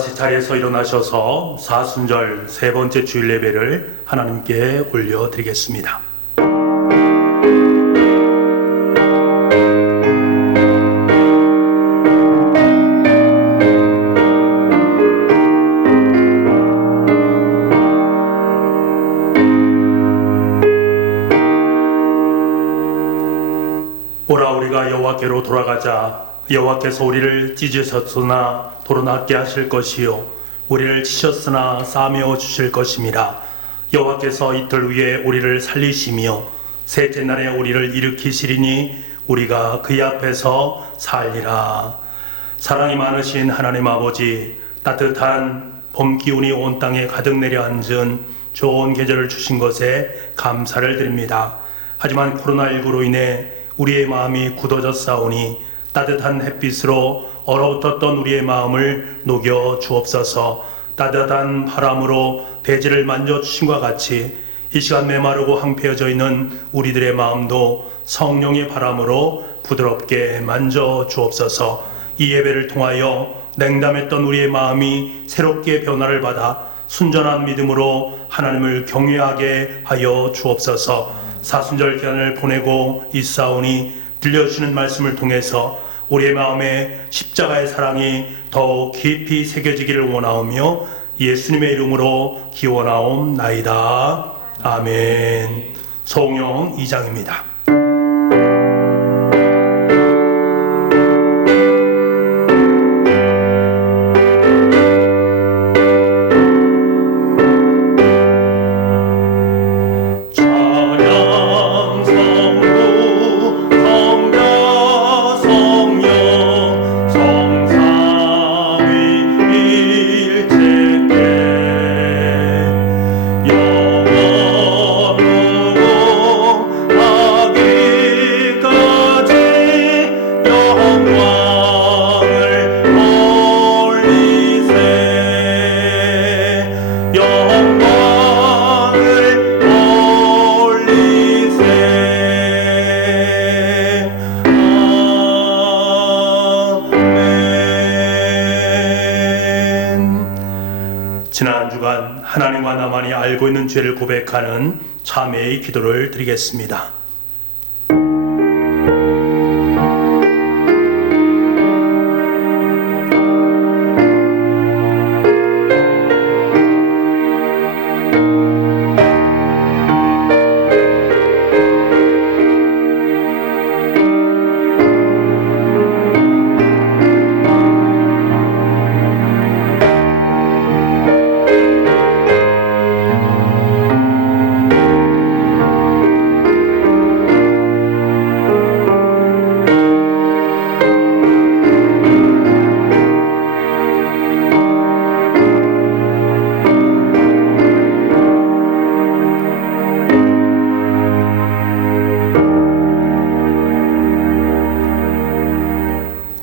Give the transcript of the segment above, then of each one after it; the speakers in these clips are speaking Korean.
같이 자리에서 일어나셔서 사순절 세 번째 주일 예배를 하나님께 올려드리겠습니다. 오라 우리가 여호와께로 돌아가자. 여호와께서 우리를 찢으셨으나 도로 낫게 하실 것이요 우리를 치셨으나 싸매어 주실 것임이라. 여호와께서 이틀 후에 우리를 살리시며 셋째 날에 우리를 일으키시리니 우리가 그의 앞에서 살리라. 사랑이 많으신 하나님 아버지, 따뜻한 봄 기운이 온 땅에 가득 내려앉은 좋은 계절을 주신 것에 감사를 드립니다. 하지만 코로나19로 인해 우리의 마음이 굳어졌사오니 따뜻한 햇빛으로 얼어붙었던 우리의 마음을 녹여 주옵소서. 따뜻한 바람으로 대지를 만져주신과 같이 이 시간 메마르고 황폐해져 있는 우리들의 마음도 성령의 바람으로 부드럽게 만져 주옵소서. 이 예배를 통하여 냉담했던 우리의 마음이 새롭게 변화를 받아 순전한 믿음으로 하나님을 경외하게 하여 주옵소서. 사순절 기간을 보내고 있사오니 들려주시는 말씀을 통해서 우리의 마음에 십자가의 사랑이 더욱 깊이 새겨지기를 원하오며 예수님의 이름으로 기원하옵나이다. 아멘. 성령 2장입니다. 지난 주간 하나님과 나만이 알고 있는 죄를 고백하는 참회의 기도를 드리겠습니다.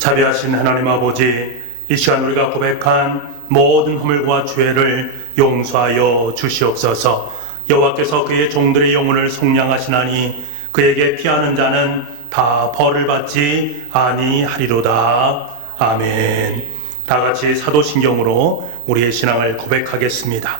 자비하신 하나님 아버지, 이 시간 우리가 고백한 모든 허물과 죄를 용서하여 주시옵소서. 여호와께서 그의 종들의 영혼을 속량하시나니 그에게 피하는 자는 다 벌을 받지 아니하리로다. 아멘. 다 같이 사도신경으로 우리의 신앙을 고백하겠습니다.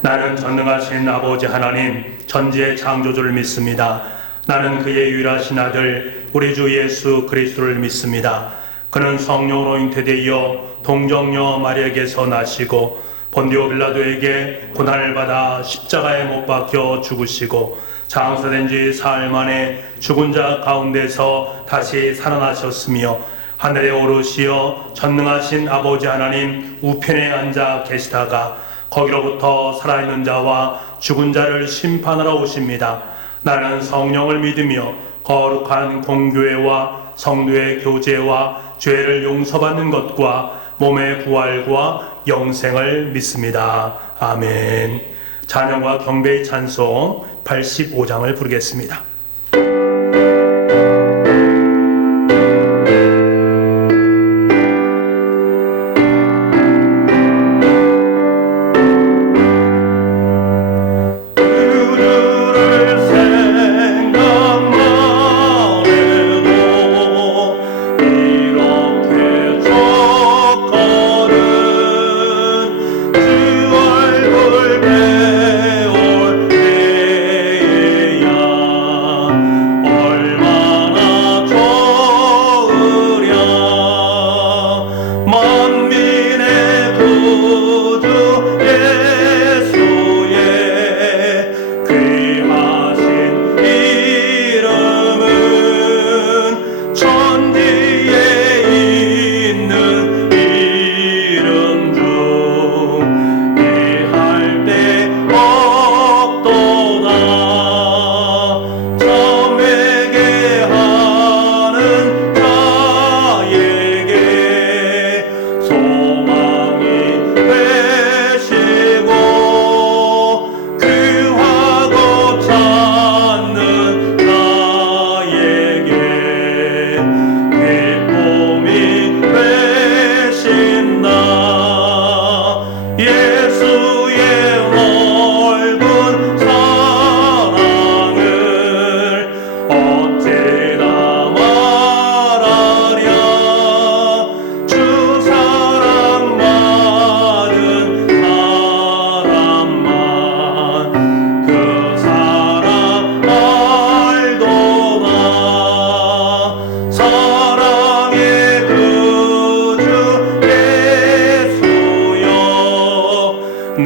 나는 전능하신 아버지 하나님 전지의 창조주를 믿습니다. 나는 그의 유일하신 아들 우리 주 예수 그리스도를 믿습니다. 그는 성령으로 잉태되어 동정녀 마리아에게서 나시고 본디오 빌라도에게 고난을 받아 십자가에 못 박혀 죽으시고 장사된 지 사흘 만에 죽은 자 가운데서 다시 살아나셨으며 하늘에 오르시어 전능하신 아버지 하나님 우편에 앉아 계시다가 거기로부터 살아있는 자와 죽은 자를 심판하러 오십니다. 나는 성령을 믿으며 거룩한 공교회와 성도의 교제와 죄를 용서받는 것과 몸의 부활과 영생을 믿습니다. 아멘. 찬양과 경배의 찬송 85장을 부르겠습니다. 이렇게 첫 걸음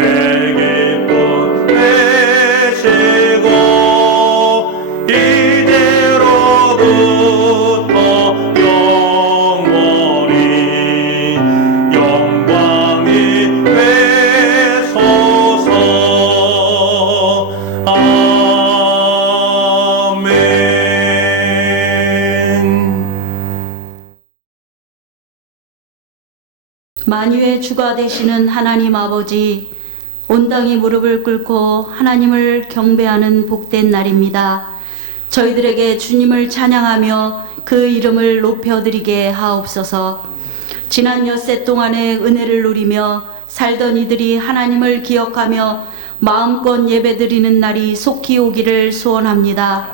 내게 보내시고 이제로부터 영원히 영광이 되소서. 아멘. 만유의 주가 되시는 하나님 아버지, 온당이 무릎을 꿇고 하나님을 경배하는 복된 날입니다. 저희들에게 주님을 찬양하며 그 이름을 높여드리게 하옵소서. 지난 엿새 동안의 은혜를 누리며 살던 이들이 하나님을 기억하며 마음껏 예배드리는 날이 속히 오기를 소원합니다.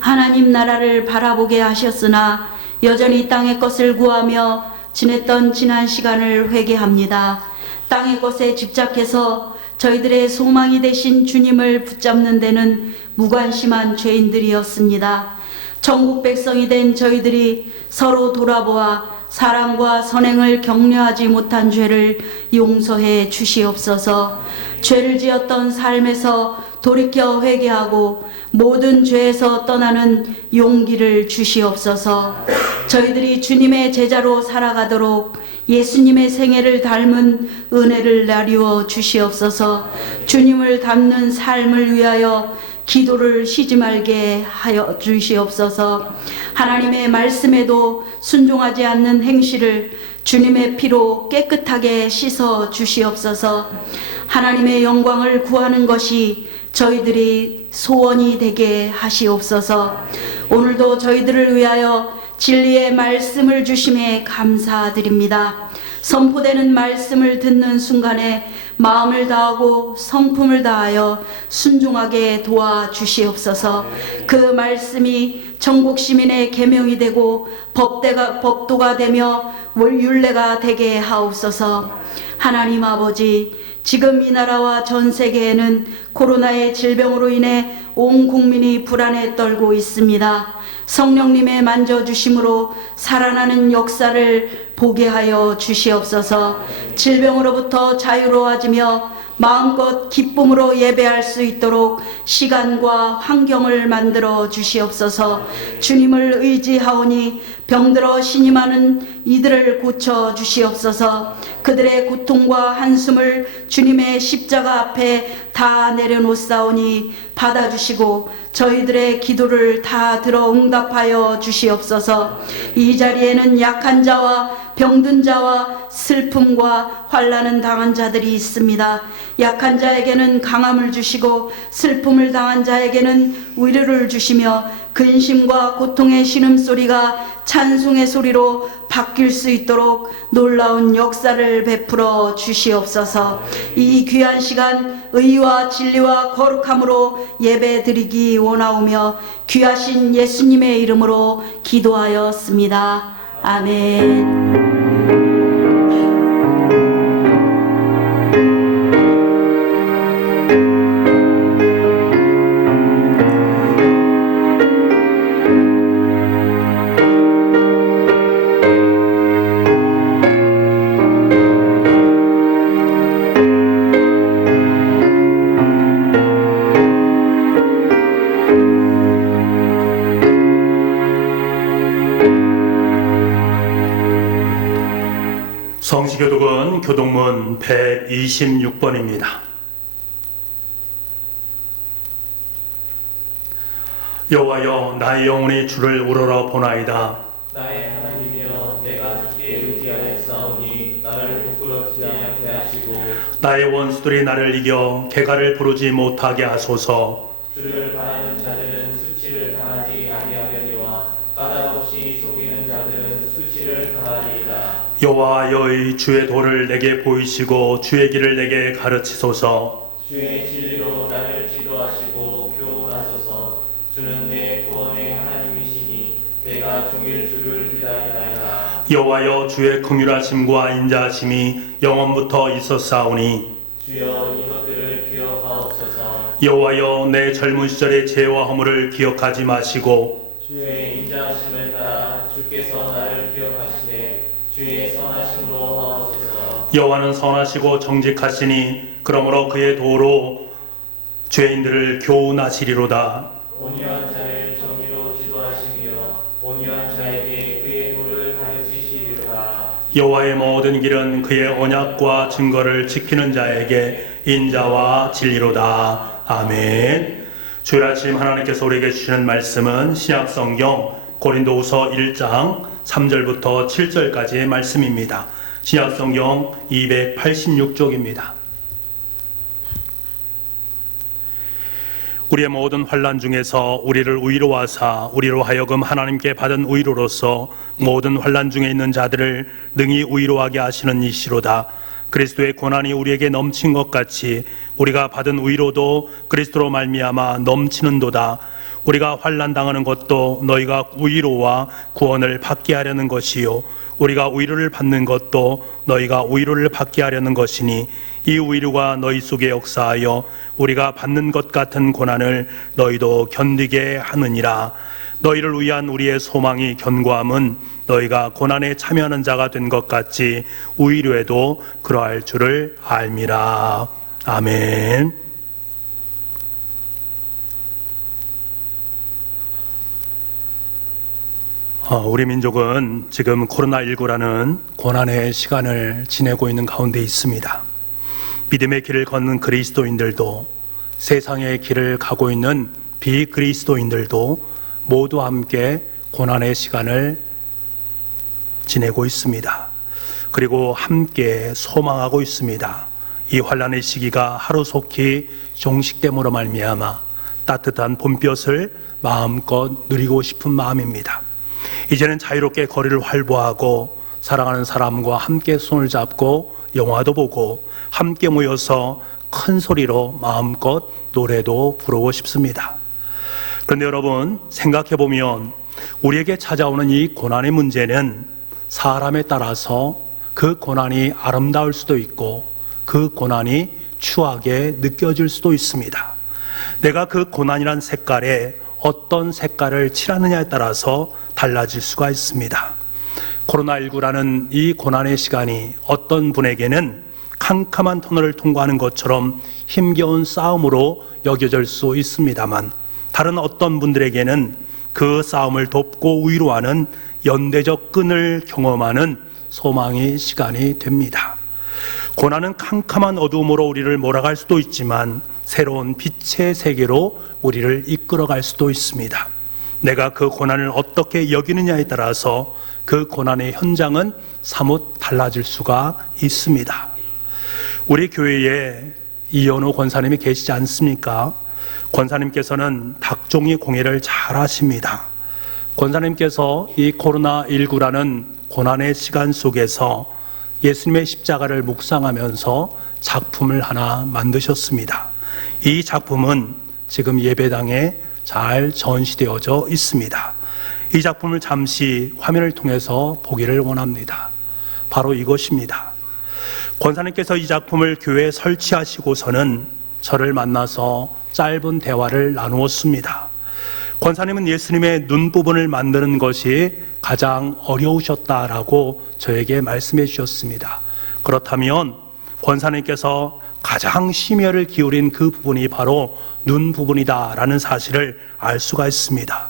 하나님 나라를 바라보게 하셨으나 여전히 땅의 것을 구하며 지냈던 지난 시간을 회개합니다. 땅의 것에 집착해서 저희들의 소망이 되신 주님을 붙잡는 데는 무관심한 죄인들이었습니다. 천국 백성이 된 저희들이 서로 돌아보아 사랑과 선행을 격려하지 못한 죄를 용서해 주시옵소서. 죄를 지었던 삶에서 돌이켜 회개하고 모든 죄에서 떠나는 용기를 주시옵소서. 저희들이 주님의 제자로 살아가도록 예수님의 생애를 닮은 은혜를 나리워 주시옵소서. 주님을 닮는 삶을 위하여 기도를 쉬지 말게 하여 주시옵소서. 하나님의 말씀에도 순종하지 않는 행실을 주님의 피로 깨끗하게 씻어 주시옵소서. 하나님의 영광을 구하는 것이 저희들이 소원이 되게 하시옵소서. 오늘도 저희들을 위하여 진리의 말씀을 주심에 감사드립니다. 선포되는 말씀을 듣는 순간에 마음을 다하고 성품을 다하여 순종하게 도와주시옵소서. 그 말씀이 전국 시민의 계명이 되고 법도가 되며 율례가 되게 하옵소서. 하나님 아버지, 지금 이 나라와 전 세계에는 코로나의 질병으로 인해 온 국민이 불안에 떨고 있습니다. 성령님의 만져주심으로 살아나는 역사를 보게 하여 주시옵소서. 질병으로부터 자유로워지며 마음껏 기쁨으로 예배할 수 있도록 시간과 환경을 만들어 주시옵소서. 주님을 의지하오니 병들어 신임하는 이들을 고쳐 주시옵소서. 그들의 고통과 한숨을 주님의 십자가 앞에 다 내려놓사오니 받아주시고 저희들의 기도를 다 들어 응답하여 주시옵소서. 이 자리에는 약한 자와 병든 자와 슬픔과 환난을 당한 자들이 있습니다. 약한 자에게는 강함을 주시고 슬픔을 당한 자에게는 위로를 주시며 근심과 고통의 신음소리가 찬송의 소리로 바뀔 수 있도록 놀라운 역사를 베풀어 주시옵소서. 이 귀한 시간 의와 진리와 거룩함으로 예배드리기 원하오며 귀하신 예수님의 이름으로 기도하였습니다. 아멘. 성시교독은 교독문 126번입니다. 여호와여, 나의 영혼이 주를 우러러 보나이다. 나의 하나님이여, 내가 주께 의지하였사오니 나를 부끄럽지 않게 하시고 나의 원수들이 나를 이겨 개가를 부르지 못하게 하소서. 주를 바라는 자들은 수치를 당하지 아니하려니와 까닭없이 속이는 자들은 수치를 당하리이다. 여호와여의 주의 도를 내게 보이시고 주의 길을 내게 가르치소서. 주의 진리로 나를 지도하시고 교훈하소서. 주는 내 구원의 하나님이시니 내가 종일 주를 기다리나이다. 여호와여, 주의 긍휼하심과 인자하심이 영원부터 있었사오니 주여, 이것들을 기억하옵소서. 여호와여, 내 젊은 시절의 죄와 허물을 기억하지 마시고 주의 인자하심을 따라 주께서 나를 기억하시되 주의 선하심으로 하옵소서. 여호와는 선하시고 정직하시니 그러므로 그의 도로 죄인들을 교훈하시리로다. 온유한 자를 정의로 지도하시며 온유한 자에게 그의 도를 가르치시리로다. 여호와의 모든 길은 그의 언약과 증거를 지키는 자에게 인자와 진리로다. 아멘. 주일 아침 하나님께서 우리에게 주시는 말씀은 신약성경 고린도후서 1장 3절부터 7절까지의 말씀입니다. 신약성경 286쪽입니다. 우리의 모든 환난 중에서 우리를 위로하사 우리로 하여금 하나님께 받은 위로로서 모든 환난 중에 있는 자들을 능히 위로하게 하시는 이시로다. 그리스도의 고난이 우리에게 넘친 것 같이 우리가 받은 위로도 그리스도로 말미암아 넘치는도다. 우리가 환난 당하는 것도 너희가 위로와 구원을 받게 하려는 것이요 우리가 위로를 받는 것도 너희가 위로를 받게 하려는 것이니 이 위로가 너희 속에 역사하여 우리가 받는 것 같은 고난을 너희도 견디게 하느니라. 너희를 위한 우리의 소망이 견고함은 너희가 고난에 참여하는 자가 된 것 같이 위로에도 그러할 줄을 알미라. 아멘. 우리 민족은 지금 코로나19라는 고난의 시간을 지내고 있는 가운데 있습니다. 믿음의 길을 걷는 그리스도인들도 세상의 길을 가고 있는 비그리스도인들도 모두 함께 고난의 시간을 지내고 있습니다. 그리고 함께 소망하고 있습니다. 이 환난의 시기가 하루속히 종식됨으로 말미암아 따뜻한 봄볕을 마음껏 누리고 싶은 마음입니다. 이제는 자유롭게 거리를 활보하고 사랑하는 사람과 함께 손을 잡고 영화도 보고 함께 모여서 큰 소리로 마음껏 노래도 부르고 싶습니다. 그런데 여러분 생각해보면 우리에게 찾아오는 이 고난의 문제는 사람에 따라서 그 고난이 아름다울 수도 있고 그 고난이 추하게 느껴질 수도 있습니다. 내가 그 고난이란 색깔에 어떤 색깔을 칠하느냐에 따라서 달라질 수가 있습니다. 코로나19라는 이 고난의 시간이 어떤 분에게는 캄캄한 터널을 통과하는 것처럼 힘겨운 싸움으로 여겨질 수 있습니다만 다른 어떤 분들에게는 그 싸움을 돕고 위로하는 연대적 끈을 경험하는 소망의 시간이 됩니다. 고난은 캄캄한 어두움으로 우리를 몰아갈 수도 있지만 새로운 빛의 세계로 우리를 이끌어갈 수도 있습니다. 내가 그 고난을 어떻게 여기느냐에 따라서 그 고난의 현장은 사뭇 달라질 수가 있습니다. 우리 교회에 이현우 권사님이 계시지 않습니까? 권사님께서는 닭종이 공예를 잘 하십니다. 권사님께서 이 코로나19라는 고난의 시간 속에서 예수님의 십자가를 묵상하면서 작품을 하나 만드셨습니다. 이 작품은 지금 예배당에 잘 전시되어져 있습니다. 이 작품을 잠시 화면을 통해서 보기를 원합니다. 바로 이것입니다. 권사님께서 이 작품을 교회에 설치하시고서는 저를 만나서 짧은 대화를 나누었습니다. 권사님은 예수님의 눈 부분을 만드는 것이 가장 어려우셨다라고 저에게 말씀해 주셨습니다. 그렇다면 권사님께서 가장 심혈을 기울인 그 부분이 바로 눈 부분이다라는 사실을 알 수가 있습니다.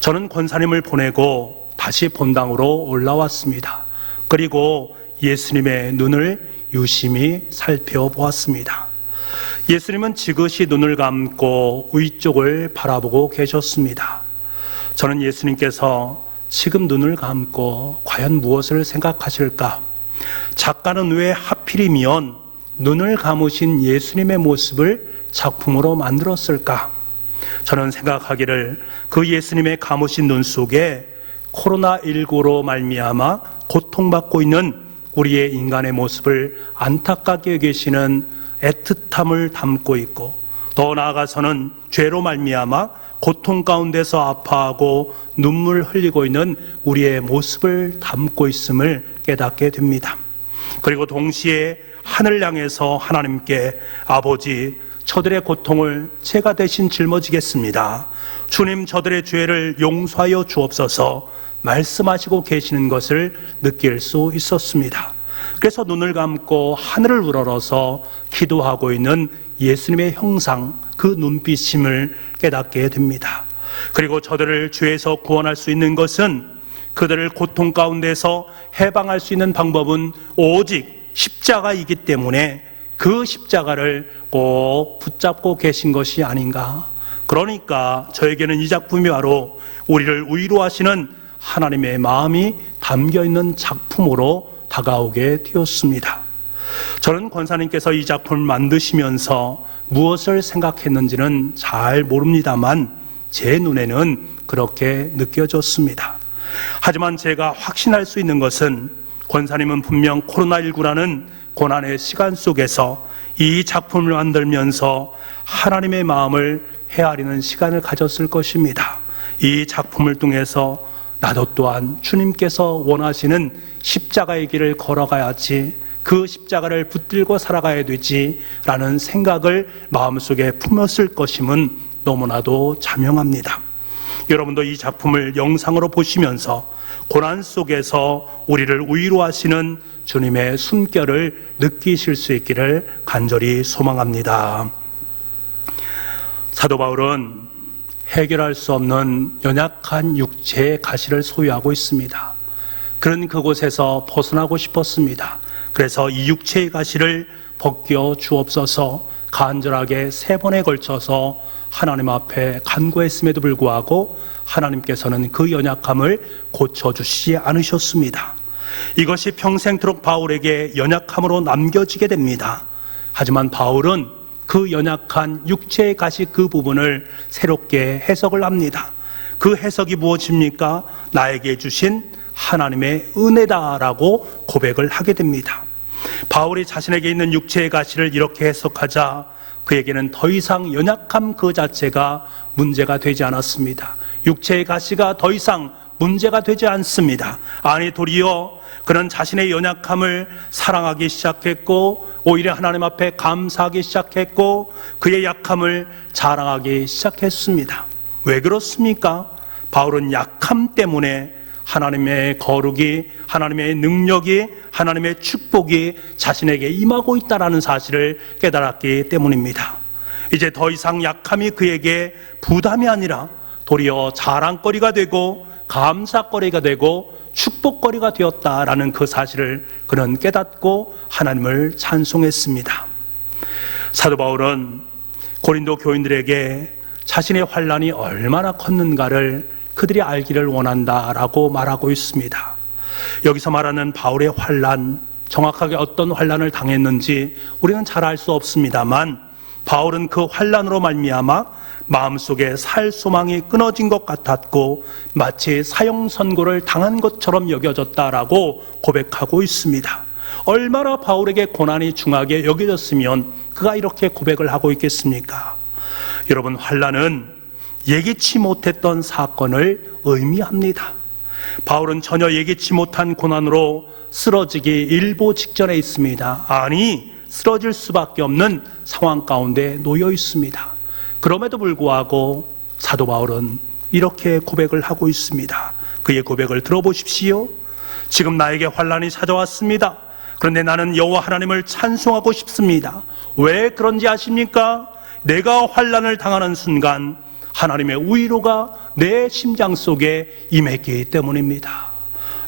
저는 권사님을 보내고 다시 본당으로 올라왔습니다. 그리고 예수님의 눈을 유심히 살펴보았습니다. 예수님은 지그시 눈을 감고 위쪽을 바라보고 계셨습니다. 저는 예수님께서 지금 눈을 감고 과연 무엇을 생각하실까? 작가는 왜 하필이면 눈을 감으신 예수님의 모습을 작품으로 만들었을까? 저는 생각하기를 그 예수님의 감으신 눈 속에 코로나19로 말미암아 고통받고 있는 우리의 인간의 모습을 안타깝게 계시는 애틋함을 담고 있고 더 나아가서는 죄로 말미암아 고통 가운데서 아파하고 눈물 흘리고 있는 우리의 모습을 담고 있음을 깨닫게 됩니다. 그리고 동시에 하늘 향해서 하나님께 아버지 저들의 고통을 제가 대신 짊어지겠습니다. 주님 저들의 죄를 용서하여 주옵소서 말씀하시고 계시는 것을 느낄 수 있었습니다. 그래서 눈을 감고 하늘을 우러러서 기도하고 있는 예수님의 형상, 그 눈빛임을 깨닫게 됩니다. 그리고 저들을 죄에서 구원할 수 있는 것은, 그들을 고통 가운데서 해방할 수 있는 방법은 오직 십자가이기 때문에 그 십자가를 꼭 붙잡고 계신 것이 아닌가. 그러니까 저에게는 이 작품이 바로 우리를 위로하시는 하나님의 마음이 담겨있는 작품으로 다가오게 되었습니다. 저는 권사님께서 이 작품을 만드시면서 무엇을 생각했는지는 잘 모릅니다만 제 눈에는 그렇게 느껴졌습니다. 하지만 제가 확신할 수 있는 것은, 권사님은 분명 코로나19라는 고난의 시간 속에서 이 작품을 만들면서 하나님의 마음을 헤아리는 시간을 가졌을 것입니다. 이 작품을 통해서 나도 또한 주님께서 원하시는 십자가의 길을 걸어가야지, 그 십자가를 붙들고 살아가야 되지 라는 생각을 마음속에 품었을 것임은 너무나도 자명합니다. 여러분도 이 작품을 영상으로 보시면서 고난 속에서 우리를 위로하시는 주님의 숨결을 느끼실 수 있기를 간절히 소망합니다. 사도 바울은 해결할 수 없는 연약한 육체의 가시를 소유하고 있습니다. 그런 그곳에서 벗어나고 싶었습니다. 그래서 이 육체의 가시를 벗겨 주옵소서 간절하게 3번에 걸쳐서 하나님 앞에 간구했음에도 불구하고 하나님께서는 그 연약함을 고쳐주시지 않으셨습니다. 이것이 평생토록 바울에게 연약함으로 남겨지게 됩니다. 하지만 바울은 그 연약한 육체의 가시 그 부분을 새롭게 해석을 합니다. 그 해석이 무엇입니까? 나에게 주신 하나님의 은혜다라고 고백을 하게 됩니다. 바울이 자신에게 있는 육체의 가시를 이렇게 해석하자 그에게는 더 이상 연약함 그 자체가 문제가 되지 않았습니다. 육체의 가시가 더 이상 문제가 되지 않습니다. 아니, 도리어 그는 자신의 연약함을 사랑하기 시작했고, 오히려 하나님 앞에 감사하기 시작했고, 그의 약함을 자랑하기 시작했습니다. 왜 그렇습니까? 바울은 약함 때문에 하나님의 거룩이, 하나님의 능력이, 하나님의 축복이 자신에게 임하고 있다는 사실을 깨달았기 때문입니다. 이제 더 이상 약함이 그에게 부담이 아니라 도리어 자랑거리가 되고 감사거리가 되고 축복거리가 되었다라는 그 사실을 그는 깨닫고 하나님을 찬송했습니다. 사도 바울은 고린도 교인들에게 자신의 환난이 얼마나 컸는가를 그들이 알기를 원한다라고 말하고 있습니다. 여기서 말하는 바울의 환난, 정확하게 어떤 환난을 당했는지 우리는 잘 알 수 없습니다만, 바울은 그 환난으로 말미암아 마음속에 살 소망이 끊어진 것 같았고 마치 사형 선고를 당한 것처럼 여겨졌다라고 고백하고 있습니다. 얼마나 바울에게 고난이 중하게 여겨졌으면 그가 이렇게 고백을 하고 있겠습니까? 여러분, 환난은 예기치 못했던 사건을 의미합니다. 바울은 전혀 예기치 못한 고난으로 쓰러지기 일보 직전에 있습니다. 아니, 쓰러질 수밖에 없는 상황 가운데 놓여 있습니다. 그럼에도 불구하고 사도 바울은 이렇게 고백을 하고 있습니다. 그의 고백을 들어보십시오. 지금 나에게 환난이 찾아왔습니다. 그런데 나는 여호와 하나님을 찬송하고 싶습니다. 왜 그런지 아십니까? 내가 환난을 당하는 순간 하나님의 위로가 내 심장 속에 임했기 때문입니다.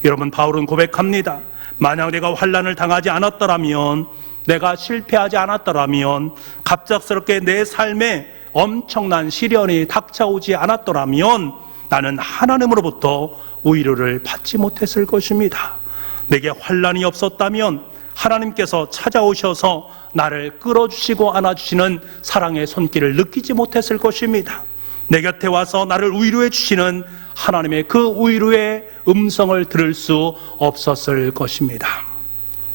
여러분, 바울은 고백합니다. 만약 내가 환난을 당하지 않았더라면, 내가 실패하지 않았더라면, 갑작스럽게 내 삶에 엄청난 시련이 닥쳐오지 않았더라면 나는 하나님으로부터 위로를 받지 못했을 것입니다. 내게 환난이 없었다면 하나님께서 찾아오셔서 나를 끌어주시고 안아주시는 사랑의 손길을 느끼지 못했을 것입니다. 내 곁에 와서 나를 위로해 주시는 하나님의 그 위로의 음성을 들을 수 없었을 것입니다.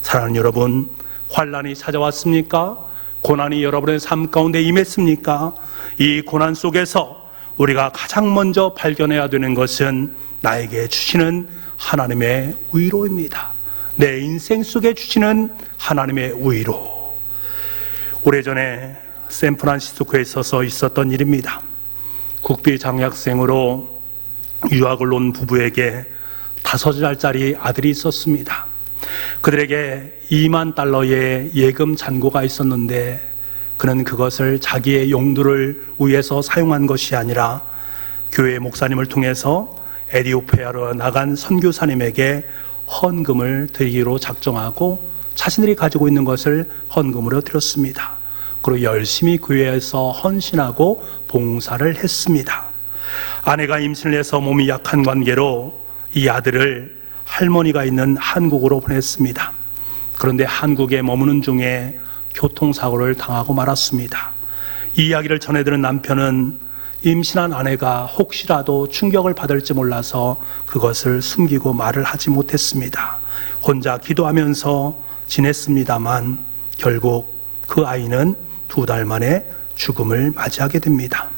사랑하는 여러분, 환난이 찾아왔습니까? 고난이 여러분의 삶 가운데 임했습니까? 이 고난 속에서 우리가 가장 먼저 발견해야 되는 것은 나에게 주시는 하나님의 위로입니다. 내 인생 속에 주시는 하나님의 위로. 오래전에 샌프란시스코에 있었던 일입니다. 국비 장학생으로 유학을 온 부부에게 5살짜리 아들이 있었습니다. 그들에게 2만 달러의 예금 잔고가 있었는데 그는 그것을 자기의 용도를 위해서 사용한 것이 아니라 교회 목사님을 통해서 에티오피아로 나간 선교사님에게 헌금을 드리기로 작정하고 자신들이 가지고 있는 것을 헌금으로 드렸습니다. 그리고 열심히 교회에서 헌신하고 봉사를 했습니다. 아내가 임신을 해서 몸이 약한 관계로 이 아들을 할머니가 있는 한국으로 보냈습니다. 그런데 한국에 머무는 중에 교통사고를 당하고 말았습니다. 이 이야기를 전해들은 남편은 임신한 아내가 혹시라도 충격을 받을지 몰라서 그것을 숨기고 말을 하지 못했습니다. 혼자 기도하면서 지냈습니다만 결국 그 아이는 2달 만에 죽음을 맞이하게 됩니다.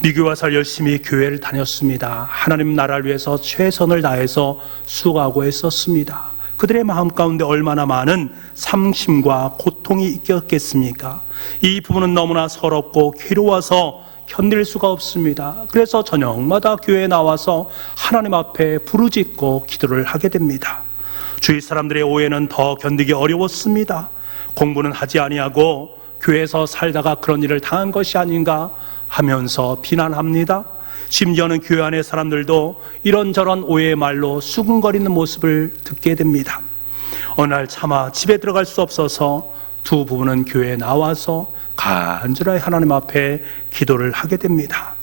미국에 와서 열심히 교회를 다녔습니다. 하나님 나라를 위해서 최선을 다해서 수고하고 애썼습니다. 그들의 마음 가운데 얼마나 많은 상심과 고통이 있겠습니까? 이 부분은 너무나 서럽고 괴로워서 견딜 수가 없습니다. 그래서 저녁마다 교회에 나와서 하나님 앞에 부르짖고 기도를 하게 됩니다. 주위 사람들의 오해는 더 견디기 어려웠습니다. 공부는 하지 아니하고 교회에서 살다가 그런 일을 당한 것이 아닌가 하면서 비난합니다. 심지어는 교회 안의 사람들도 이런저런 오해의 말로 수군거리는 모습을 듣게 됩니다. 어느 날 차마 집에 들어갈 수 없어서 두 부부는 교회에 나와서 간절하게 하나님 앞에 기도를 하게 됩니다.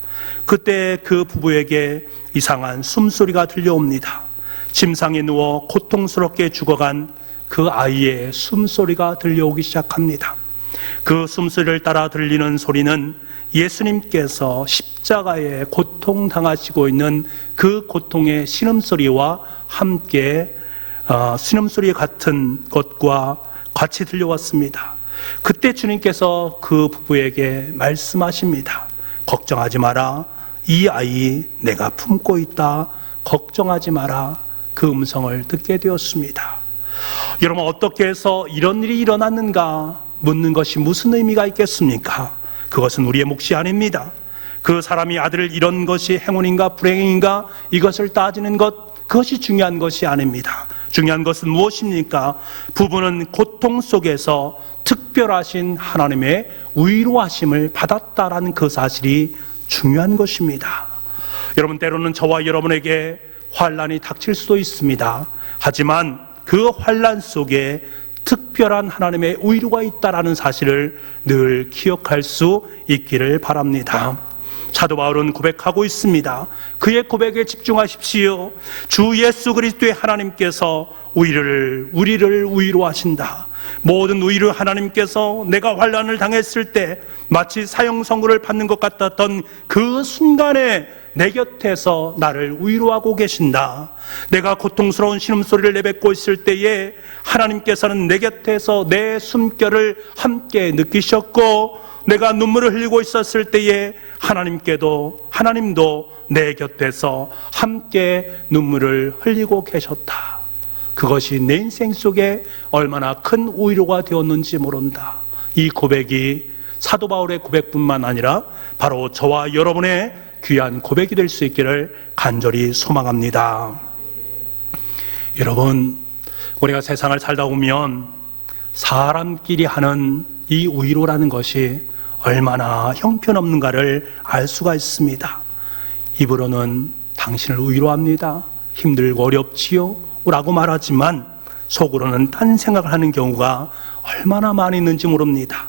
그때 그 부부에게 이상한 숨소리가 들려옵니다. 침상에 누워 고통스럽게 죽어간 그 아이의 숨소리가 들려오기 시작합니다. 그 숨소리를 따라 들리는 소리는 예수님께서 십자가에 고통당하시고 있는 그 고통의 신음소리와 함께 신음소리 같은 것과 같이 들려왔습니다. 그때 주님께서 그 부부에게 말씀하십니다. 걱정하지 마라. 이 아이 내가 품고 있다. 걱정하지 마라. 그 음성을 듣게 되었습니다. 여러분, 어떻게 해서 이런 일이 일어났는가 묻는 것이 무슨 의미가 있겠습니까? 그것은 우리의 몫이 아닙니다. 그 사람이 아들을 잃은 것이 행운인가 불행인가 이것을 따지는 것, 그것이 중요한 것이 아닙니다. 중요한 것은 무엇입니까? 부부는 고통 속에서 특별하신 하나님의 위로하심을 받았다라는 그 사실이 중요한 것입니다. 여러분, 때로는 저와 여러분에게 환난이 닥칠 수도 있습니다. 하지만 그 환난 속에 특별한 하나님의 위로가 있다라는 사실을 늘 기억할 수 있기를 바랍니다. 사도 바울은 고백하고 있습니다. 그의 고백에 집중하십시오. 주 예수 그리스도의 하나님께서 우리를 위로하신다. 모든 위로 하나님께서 내가 환난을 당했을 때 마치 사형 선고를 받는 것 같았던 그 순간에 내 곁에서 나를 위로하고 계신다. 내가 고통스러운 신음소리를 내뱉고 있을 때에 하나님께서는 내 곁에서 내 숨결을 함께 느끼셨고, 내가 눈물을 흘리고 있었을 때에 하나님도 내 곁에서 함께 눈물을 흘리고 계셨다. 그것이 내 인생 속에 얼마나 큰 위로가 되었는지 모른다. 이 고백이 사도 바울의 고백뿐만 아니라 바로 저와 여러분의 귀한 고백이 될 수 있기를 간절히 소망합니다. 여러분, 우리가 세상을 살다 보면 사람끼리 하는 이 위로라는 것이 얼마나 형편없는가를 알 수가 있습니다. 입으로는 당신을 위로합니다. 힘들고 어렵지요? 라고 말하지만 속으로는 딴 생각을 하는 경우가 얼마나 많이 있는지 모릅니다.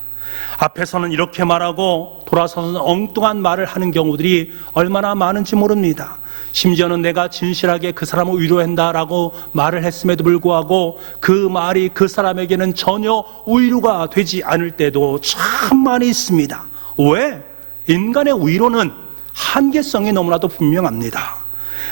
앞에서는 이렇게 말하고 돌아서서는 엉뚱한 말을 하는 경우들이 얼마나 많은지 모릅니다. 심지어는 내가 진실하게 그 사람을 위로한다라고 말을 했음에도 불구하고 그 말이 그 사람에게는 전혀 위로가 되지 않을 때도 참 많이 있습니다. 왜? 인간의 위로는 한계성이 너무나도 분명합니다.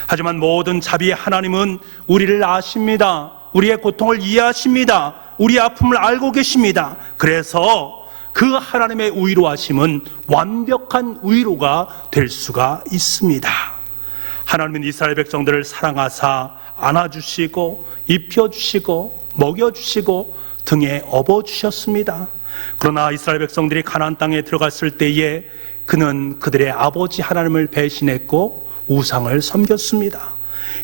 하지만 모든 자비의 하나님은 우리를 아십니다. 우리의 고통을 이해하십니다. 우리의 아픔을 알고 계십니다. 그래서 그 하나님의 위로하심은 완벽한 위로가 될 수가 있습니다. 하나님은 이스라엘 백성들을 사랑하사 안아주시고 입혀주시고 먹여주시고 등에 업어주셨습니다. 그러나 이스라엘 백성들이 가나안 땅에 들어갔을 때에 그는 그들의 아버지 하나님을 배신했고 우상을 섬겼습니다.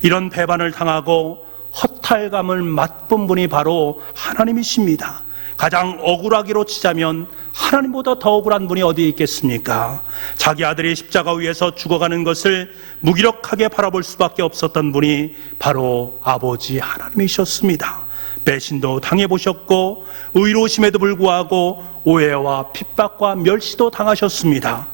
이런 배반을 당하고 허탈감을 맛본 분이 바로 하나님이십니다. 가장 억울하기로 치자면 하나님보다 더 억울한 분이 어디 있겠습니까? 자기 아들이 십자가 위에서 죽어가는 것을 무기력하게 바라볼 수밖에 없었던 분이 바로 아버지 하나님이셨습니다. 배신도 당해보셨고 의로우심에도 불구하고 오해와 핍박과 멸시도 당하셨습니다.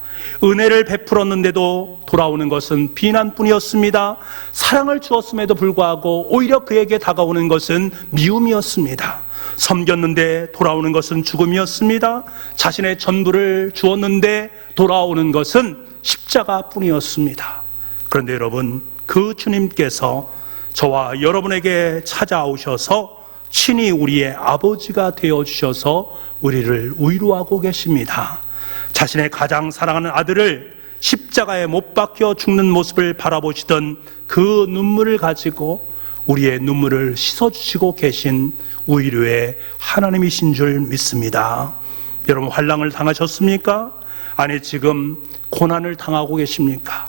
은혜를 베풀었는데도 돌아오는 것은 비난뿐이었습니다. 사랑을 주었음에도 불구하고 오히려 그에게 다가오는 것은 미움이었습니다. 섬겼는데 돌아오는 것은 죽음이었습니다. 자신의 전부를 주었는데 돌아오는 것은 십자가뿐이었습니다. 그런데 여러분, 그 주님께서 저와 여러분에게 찾아오셔서 친히 우리의 아버지가 되어주셔서 우리를 위로하고 계십니다. 자신의 가장 사랑하는 아들을 십자가에 못 박혀 죽는 모습을 바라보시던 그 눈물을 가지고 우리의 눈물을 씻어주시고 계신 위로의 하나님이신 줄 믿습니다. 여러분, 환난을 당하셨습니까? 아니, 지금 고난을 당하고 계십니까?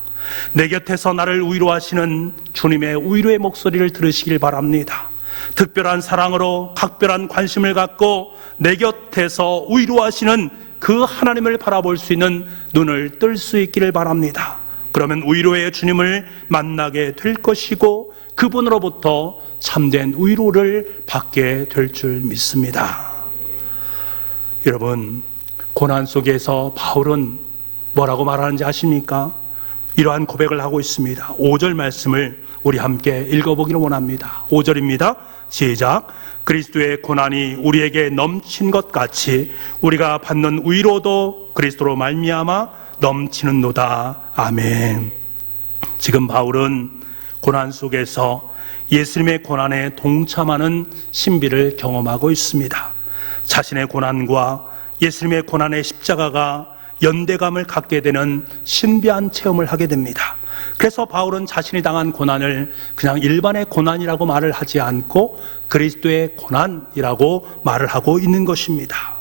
내 곁에서 나를 위로하시는 주님의 위로의 목소리를 들으시길 바랍니다. 특별한 사랑으로 각별한 관심을 갖고 내 곁에서 위로하시는 그 하나님을 바라볼 수 있는 눈을 뜰 수 있기를 바랍니다. 그러면 위로의 주님을 만나게 될 것이고 그분으로부터 참된 위로를 받게 될 줄 믿습니다. 여러분, 고난 속에서 바울은 뭐라고 말하는지 아십니까? 이러한 고백을 하고 있습니다. 5절 말씀을 우리 함께 읽어보기를 원합니다. 5절입니다. 시작. 그리스도의 고난이 우리에게 넘친 것 같이 우리가 받는 위로도 그리스도로 말미암아 넘치는도다. 아멘. 지금 바울은 고난 속에서 예수님의 고난에 동참하는 신비를 경험하고 있습니다. 자신의 고난과 예수님의 고난의 십자가가 연대감을 갖게 되는 신비한 체험을 하게 됩니다. 그래서 바울은 자신이 당한 고난을 그냥 일반의 고난이라고 말을 하지 않고 그리스도의 고난이라고 말을 하고 있는 것입니다.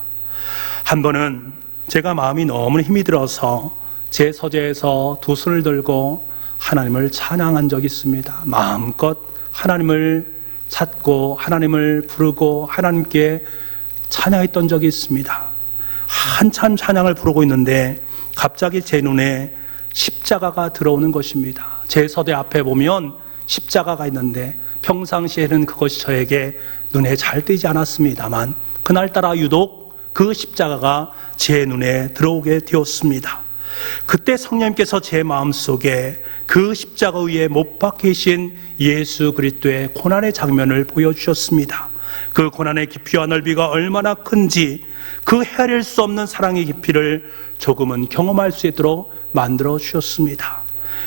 한 번은 제가 마음이 너무 힘이 들어서 제 서재에서 두 손을 들고 하나님을 찬양한 적이 있습니다. 마음껏 하나님을 찾고 하나님을 부르고 하나님께 찬양했던 적이 있습니다. 한참 찬양을 부르고 있는데 갑자기 제 눈에 십자가가 들어오는 것입니다. 제 서대 앞에 보면 십자가가 있는데 평상시에는 그것이 저에게 눈에 잘 띄지 않았습니다만 그날따라 유독 그 십자가가 제 눈에 들어오게 되었습니다. 그때 성령님께서 제 마음속에 그 십자가 위에 못 박히신 예수 그리스도의 고난의 장면을 보여주셨습니다. 그 고난의 깊이와 넓이가 얼마나 큰지 그 헤아릴 수 없는 사랑의 깊이를 조금은 경험할 수 있도록 만들어 주셨습니다.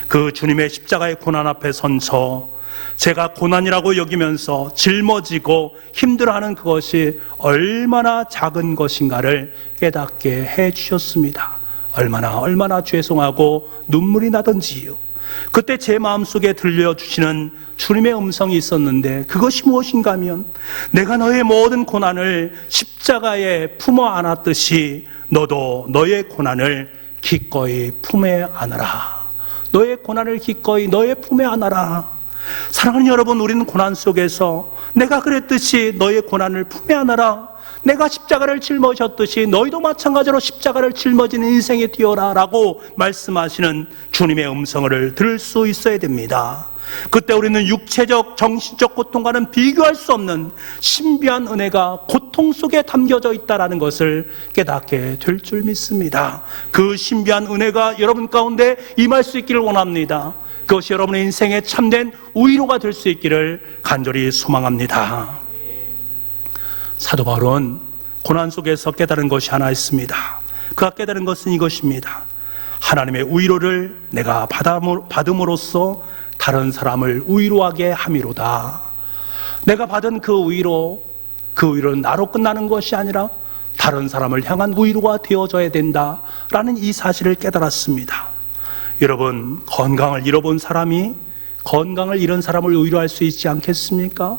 그 주님의 십자가의 고난 앞에 선서 제가 고난이라고 여기면서 짊어지고 힘들어하는 그것이 얼마나 작은 것인가를 깨닫게 해 주셨습니다. 얼마나 죄송하고 눈물이 나던지요. 그때 제 마음속에 들려주시는 주님의 음성이 있었는데 그것이 무엇인가 하면 내가 너의 모든 고난을 십자가에 품어 안았듯이 너도 너의 고난을 기꺼이 품에 안으라. 너의 고난을 기꺼이 너의 품에 안으라. 사랑하는 여러분, 우리는 고난 속에서 내가 그랬듯이 너의 고난을 품에 안으라. 내가 십자가를 짊어졌듯이 너희도 마찬가지로 십자가를 짊어지는 인생에 뛰어라 라고 말씀하시는 주님의 음성을 들을 수 있어야 됩니다. 그때 우리는 육체적, 정신적 고통과는 비교할 수 없는 신비한 은혜가 고통 속에 담겨져 있다는 것을 깨닫게 될 줄 믿습니다. 그 신비한 은혜가 여러분 가운데 임할 수 있기를 원합니다. 그것이 여러분의 인생에 참된 위로가 될 수 있기를 간절히 소망합니다. 사도 바울은 고난 속에서 깨달은 것이 하나 있습니다. 그가 깨달은 것은 이것입니다. 하나님의 위로를 내가 받음으로써 다른 사람을 위로하게 함이로다. 내가 받은 그 위로는 나로 끝나는 것이 아니라 다른 사람을 향한 위로가 되어져야 된다라는 이 사실을 깨달았습니다. 여러분, 건강을 잃어본 사람이 건강을 잃은 사람을 위로할 수 있지 않겠습니까?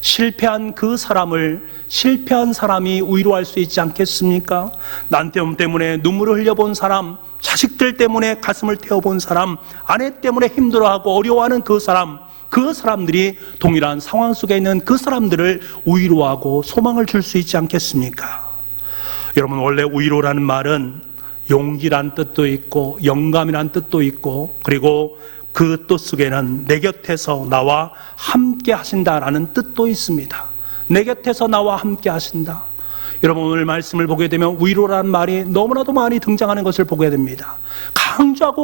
실패한 그 사람을 실패한 사람이 위로할 수 있지 않겠습니까? 남편 때문에 눈물을 흘려본 사람, 자식들 때문에 가슴을 태워본 사람, 아내 때문에 힘들어하고 어려워하는 그 사람, 그 사람들이 동일한 상황 속에 있는 그 사람들을 위로하고 소망을 줄 수 있지 않겠습니까? 여러분, 원래 위로라는 말은 용기란 뜻도 있고 영감이란 뜻도 있고, 그리고 그 뜻 속에는 내 곁에서 나와 함께 하신다라는 뜻도 있습니다. 내 곁에서 나와 함께 하신다. 여러분, 오늘 말씀을 보게 되면 위로라는 말이 너무나도 많이 등장하는 것을 보게 됩니다.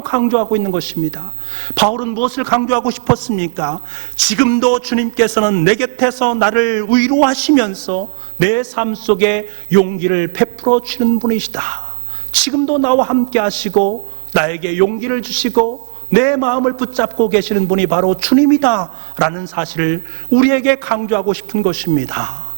강조하고 있는 것입니다. 바울은 무엇을 강조하고 싶었습니까? 지금도 주님께서는 내 곁에서 나를 위로하시면서 내 삶 속에 용기를 베풀어 주는 분이시다. 지금도 나와 함께 하시고 나에게 용기를 주시고 내 마음을 붙잡고 계시는 분이 바로 주님이다 라는 사실을 우리에게 강조하고 싶은 것입니다.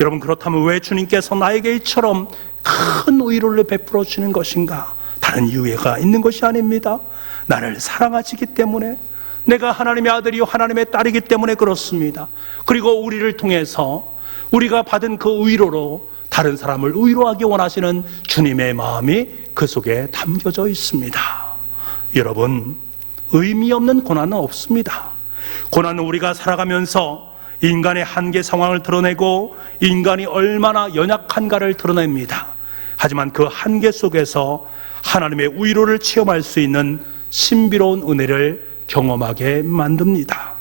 여러분, 그렇다면 왜 주님께서 나에게 이처럼 큰 위로를 베풀어 주는 것인가? 다른 이유가 있는 것이 아닙니다. 나를 사랑하시기 때문에, 내가 하나님의 아들이요 하나님의 딸이기 때문에 그렇습니다. 그리고 우리를 통해서 우리가 받은 그 위로로 다른 사람을 위로하기 원하시는 주님의 마음이 그 속에 담겨져 있습니다. 여러분, 의미 없는 고난은 없습니다. 고난은 우리가 살아가면서 인간의 한계 상황을 드러내고 인간이 얼마나 연약한가를 드러냅니다. 하지만 그 한계 속에서 하나님의 위로를 체험할 수 있는 신비로운 은혜를 경험하게 만듭니다.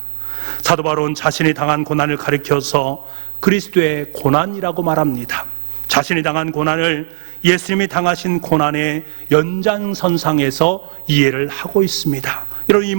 사도 바울은 자신이 당한 고난을 가리켜서 그리스도의 고난이라고 말합니다. 자신이 당한 고난을 예수님이 당하신 고난의 연장선상에서 이해를 하고 있습니다. 여러분, 이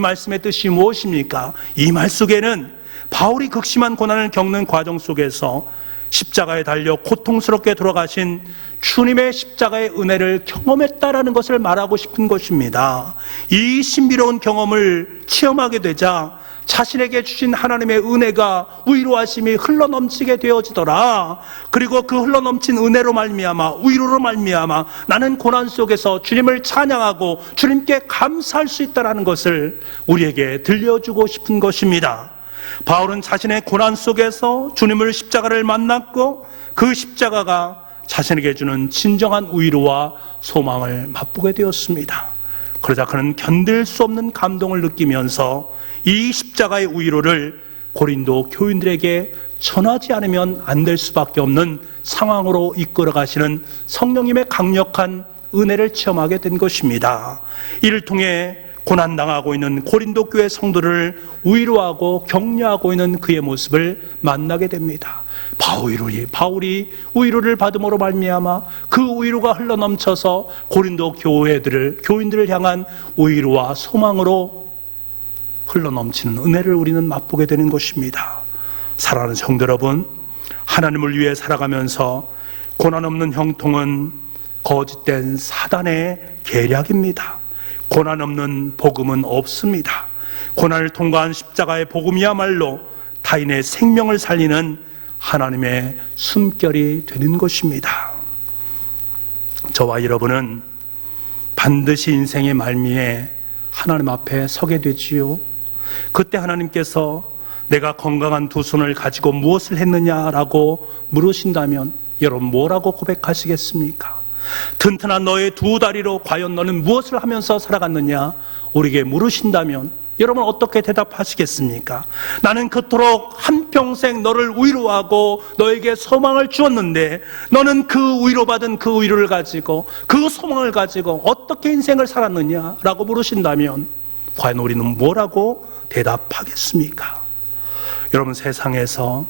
말씀의 뜻이 무엇입니까? 이 말 속에는 바울이 극심한 고난을 겪는 과정 속에서 십자가에 달려 고통스럽게 돌아가신 주님의 십자가의 은혜를 경험했다라는 것을 말하고 싶은 것입니다. 이 신비로운 경험을 체험하게 되자 자신에게 주신 하나님의 은혜가 위로하심이 흘러넘치게 되어지더라. 그리고 그 흘러넘친 은혜로 말미암아, 위로로 말미암아 나는 고난 속에서 주님을 찬양하고 주님께 감사할 수 있다는 것을 우리에게 들려주고 싶은 것입니다. 바울은 자신의 고난 속에서 주님을 십자가를 만났고 그 십자가가 자신에게 주는 진정한 위로와 소망을 맛보게 되었습니다. 그러자 그는 견딜 수 없는 감동을 느끼면서 이 십자가의 위로를 고린도 교인들에게 전하지 않으면 안 될 수밖에 없는 상황으로 이끌어 가시는 성령님의 강력한 은혜를 체험하게 된 것입니다. 이를 통해 고난당하고 있는 고린도 교회 성도를 위로하고 격려하고 있는 그의 모습을 만나게 됩니다. 바울이 위로를 받음으로 말미암아 그 위로가 흘러넘쳐서 고린도 교인들을 향한 위로와 소망으로 흘러넘치는 은혜를 우리는 맛보게 되는 것입니다. 사랑하는 성도 여러분, 하나님을 위해 살아가면서 고난 없는 형통은 거짓된 사단의 계략입니다. 고난 없는 복음은 없습니다. 고난을 통과한 십자가의 복음이야말로 타인의 생명을 살리는 하나님의 숨결이 되는 것입니다. 저와 여러분은 반드시 인생의 말미에 하나님 앞에 서게 되지요. 그때 하나님께서 내가 건강한 두 손을 가지고 무엇을 했느냐라고 물으신다면 여러분 뭐라고 고백하시겠습니까? 튼튼한 너의 두 다리로 과연 너는 무엇을 하면서 살아갔느냐 우리에게 물으신다면 여러분 어떻게 대답하시겠습니까? 나는 그토록 한평생 너를 위로하고 너에게 소망을 주었는데 너는 그 위로받은 그 위로를 가지고 그 소망을 가지고 어떻게 인생을 살았느냐라고 물으신다면 과연 우리는 뭐라고 대답하겠습니까? 여러분, 세상에서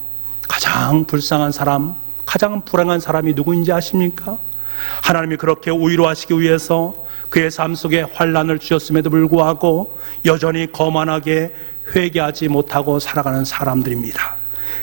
가장 불쌍한 사람, 가장 불행한 사람이 누구인지 아십니까? 하나님이 그렇게 위로하시기 위해서 그의 삶 속에 환난을 주셨음에도 불구하고 여전히 거만하게 회개하지 못하고 살아가는 사람들입니다.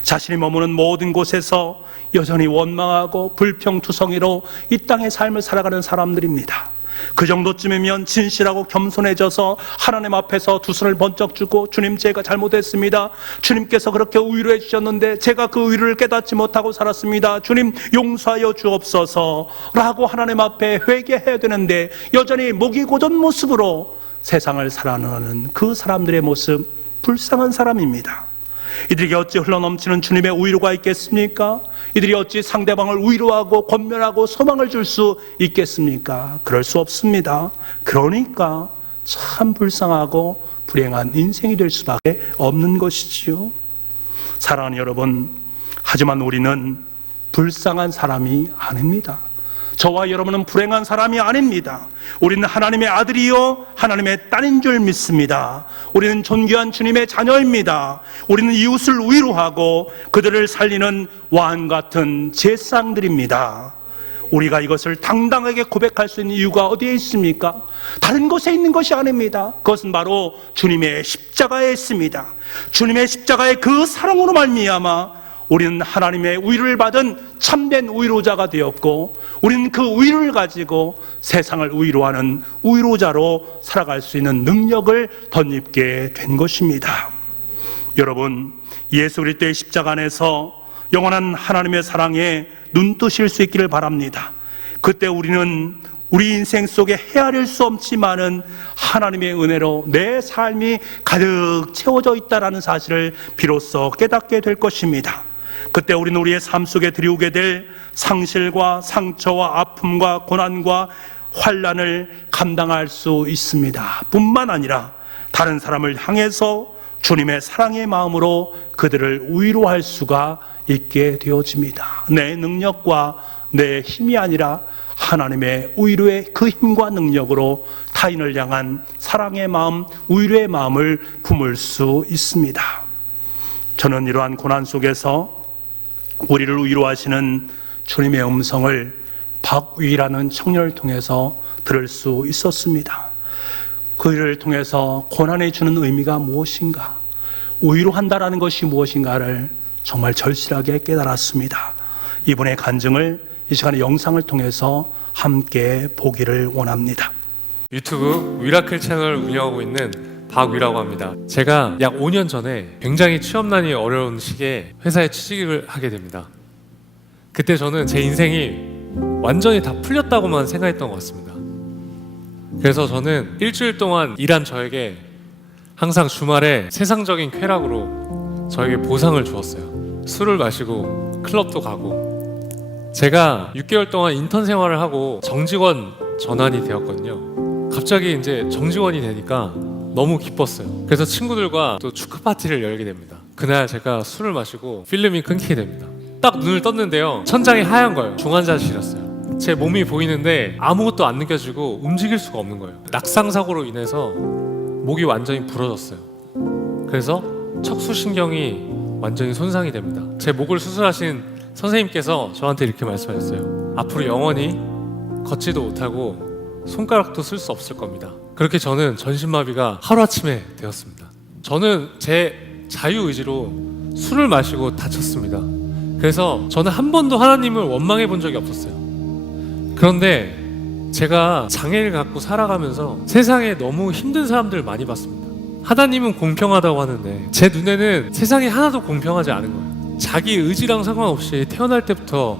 자신이 머무는 모든 곳에서 여전히 원망하고 불평투성이로 이 땅의 삶을 살아가는 사람들입니다. 그 정도쯤이면 진실하고 겸손해져서 하나님 앞에서 두 손을 번쩍 주고 주님, 제가 잘못했습니다. 주님께서 그렇게 위로해 주셨는데 제가 그 위로를 깨닫지 못하고 살았습니다. 주님 용서하여 주옵소서 라고 하나님 앞에 회개해야 되는데 여전히 목이 고전 모습으로 세상을 살아가는 그 사람들의 모습, 불쌍한 사람입니다. 이들에게 어찌 흘러넘치는 주님의 위로가 있겠습니까? 이들이 어찌 상대방을 위로하고 권면하고 소망을 줄 수 있겠습니까? 그럴 수 없습니다. 그러니까 참 불쌍하고 불행한 인생이 될 수밖에 없는 것이지요. 사랑하는 여러분, 하지만 우리는 불쌍한 사람이 아닙니다. 저와 여러분은 불행한 사람이 아닙니다. 우리는 하나님의 아들이요 하나님의 딸인 줄 믿습니다. 우리는 존귀한 주님의 자녀입니다. 우리는 이웃을 위로하고 그들을 살리는 왕 같은 제사장들입니다. 우리가 이것을 당당하게 고백할 수 있는 이유가 어디에 있습니까? 다른 곳에 있는 것이 아닙니다. 그것은 바로 주님의 십자가에 있습니다. 주님의 십자가의 그 사랑으로 말미암아 우리는 하나님의 위로를 받은 참된 위로자가 되었고, 우리는 그 위로를 가지고 세상을 위로하는 위로자로 살아갈 수 있는 능력을 덧입게 된 것입니다. 여러분, 예수 그리스도의 십자가 안에서 영원한 하나님의 사랑에 눈뜨실 수 있기를 바랍니다. 그때 우리는 우리 인생 속에 헤아릴 수 없지만은 하나님의 은혜로 내 삶이 가득 채워져 있다는 사실을 비로소 깨닫게 될 것입니다. 그때 우리는 우리의 삶 속에 들이오게 될 상실과 상처와 아픔과 고난과 환난을 감당할 수 있습니다. 뿐만 아니라 다른 사람을 향해서 주님의 사랑의 마음으로 그들을 위로할 수가 있게 되어집니다. 내 능력과 내 힘이 아니라 하나님의 위로의 그 힘과 능력으로 타인을 향한 사랑의 마음, 위로의 마음을 품을 수 있습니다. 저는 이러한 고난 속에서 우리를 위로하시는 주님의 음성을 박위라는 청년을 통해서 들을 수 있었습니다. 그 일을 통해서 고난에 주는 의미가 무엇인가, 위로한다라는 것이 무엇인가를 정말 절실하게 깨달았습니다. 이분의 간증을 이 시간에 영상을 통해서 함께 보기를 원합니다. 유튜브 위라클 채널을 운영하고 있는 박위라고 합니다. 제가 약 5년 전에 굉장히 취업난이 어려운 시기에 회사에 취직을 하게 됩니다. 그때 저는 제 인생이 완전히 다 풀렸다고만 생각했던 것 같습니다. 그래서 저는 일주일 동안 일한 저에게 항상 주말에 세상적인 쾌락으로 저에게 보상을 주었어요. 술을 마시고 클럽도 가고. 제가 6개월 동안 인턴 생활을 하고 정직원 전환이 되었거든요. 갑자기 이제 정직원이 되니까 너무 기뻤어요. 그래서 친구들과 또 축하 파티를 열게 됩니다. 그날 제가 술을 마시고 필름이 끊기게 됩니다. 딱 눈을 떴는데요, 천장이 하얀 거예요. 중환자실이었어요. 제 몸이 보이는데 아무것도 안 느껴지고 움직일 수가 없는 거예요. 낙상사고로 인해서 목이 완전히 부러졌어요. 그래서 척수신경이 완전히 손상이 됩니다. 제 목을 수술하신 선생님께서 저한테 이렇게 말씀하셨어요. 앞으로 영원히 걷지도 못하고 손가락도 쓸 수 없을 겁니다. 그렇게 저는 전신마비가 하루아침에 되었습니다. 저는 제 자유의지로 술을 마시고 다쳤습니다. 그래서 저는 한 번도 하나님을 원망해 본 적이 없었어요. 그런데 제가 장애를 갖고 살아가면서 세상에 너무 힘든 사람들을 많이 봤습니다. 하나님은 공평하다고 하는데 제 눈에는 세상이 하나도 공평하지 않은 거예요. 자기 의지랑 상관없이 태어날 때부터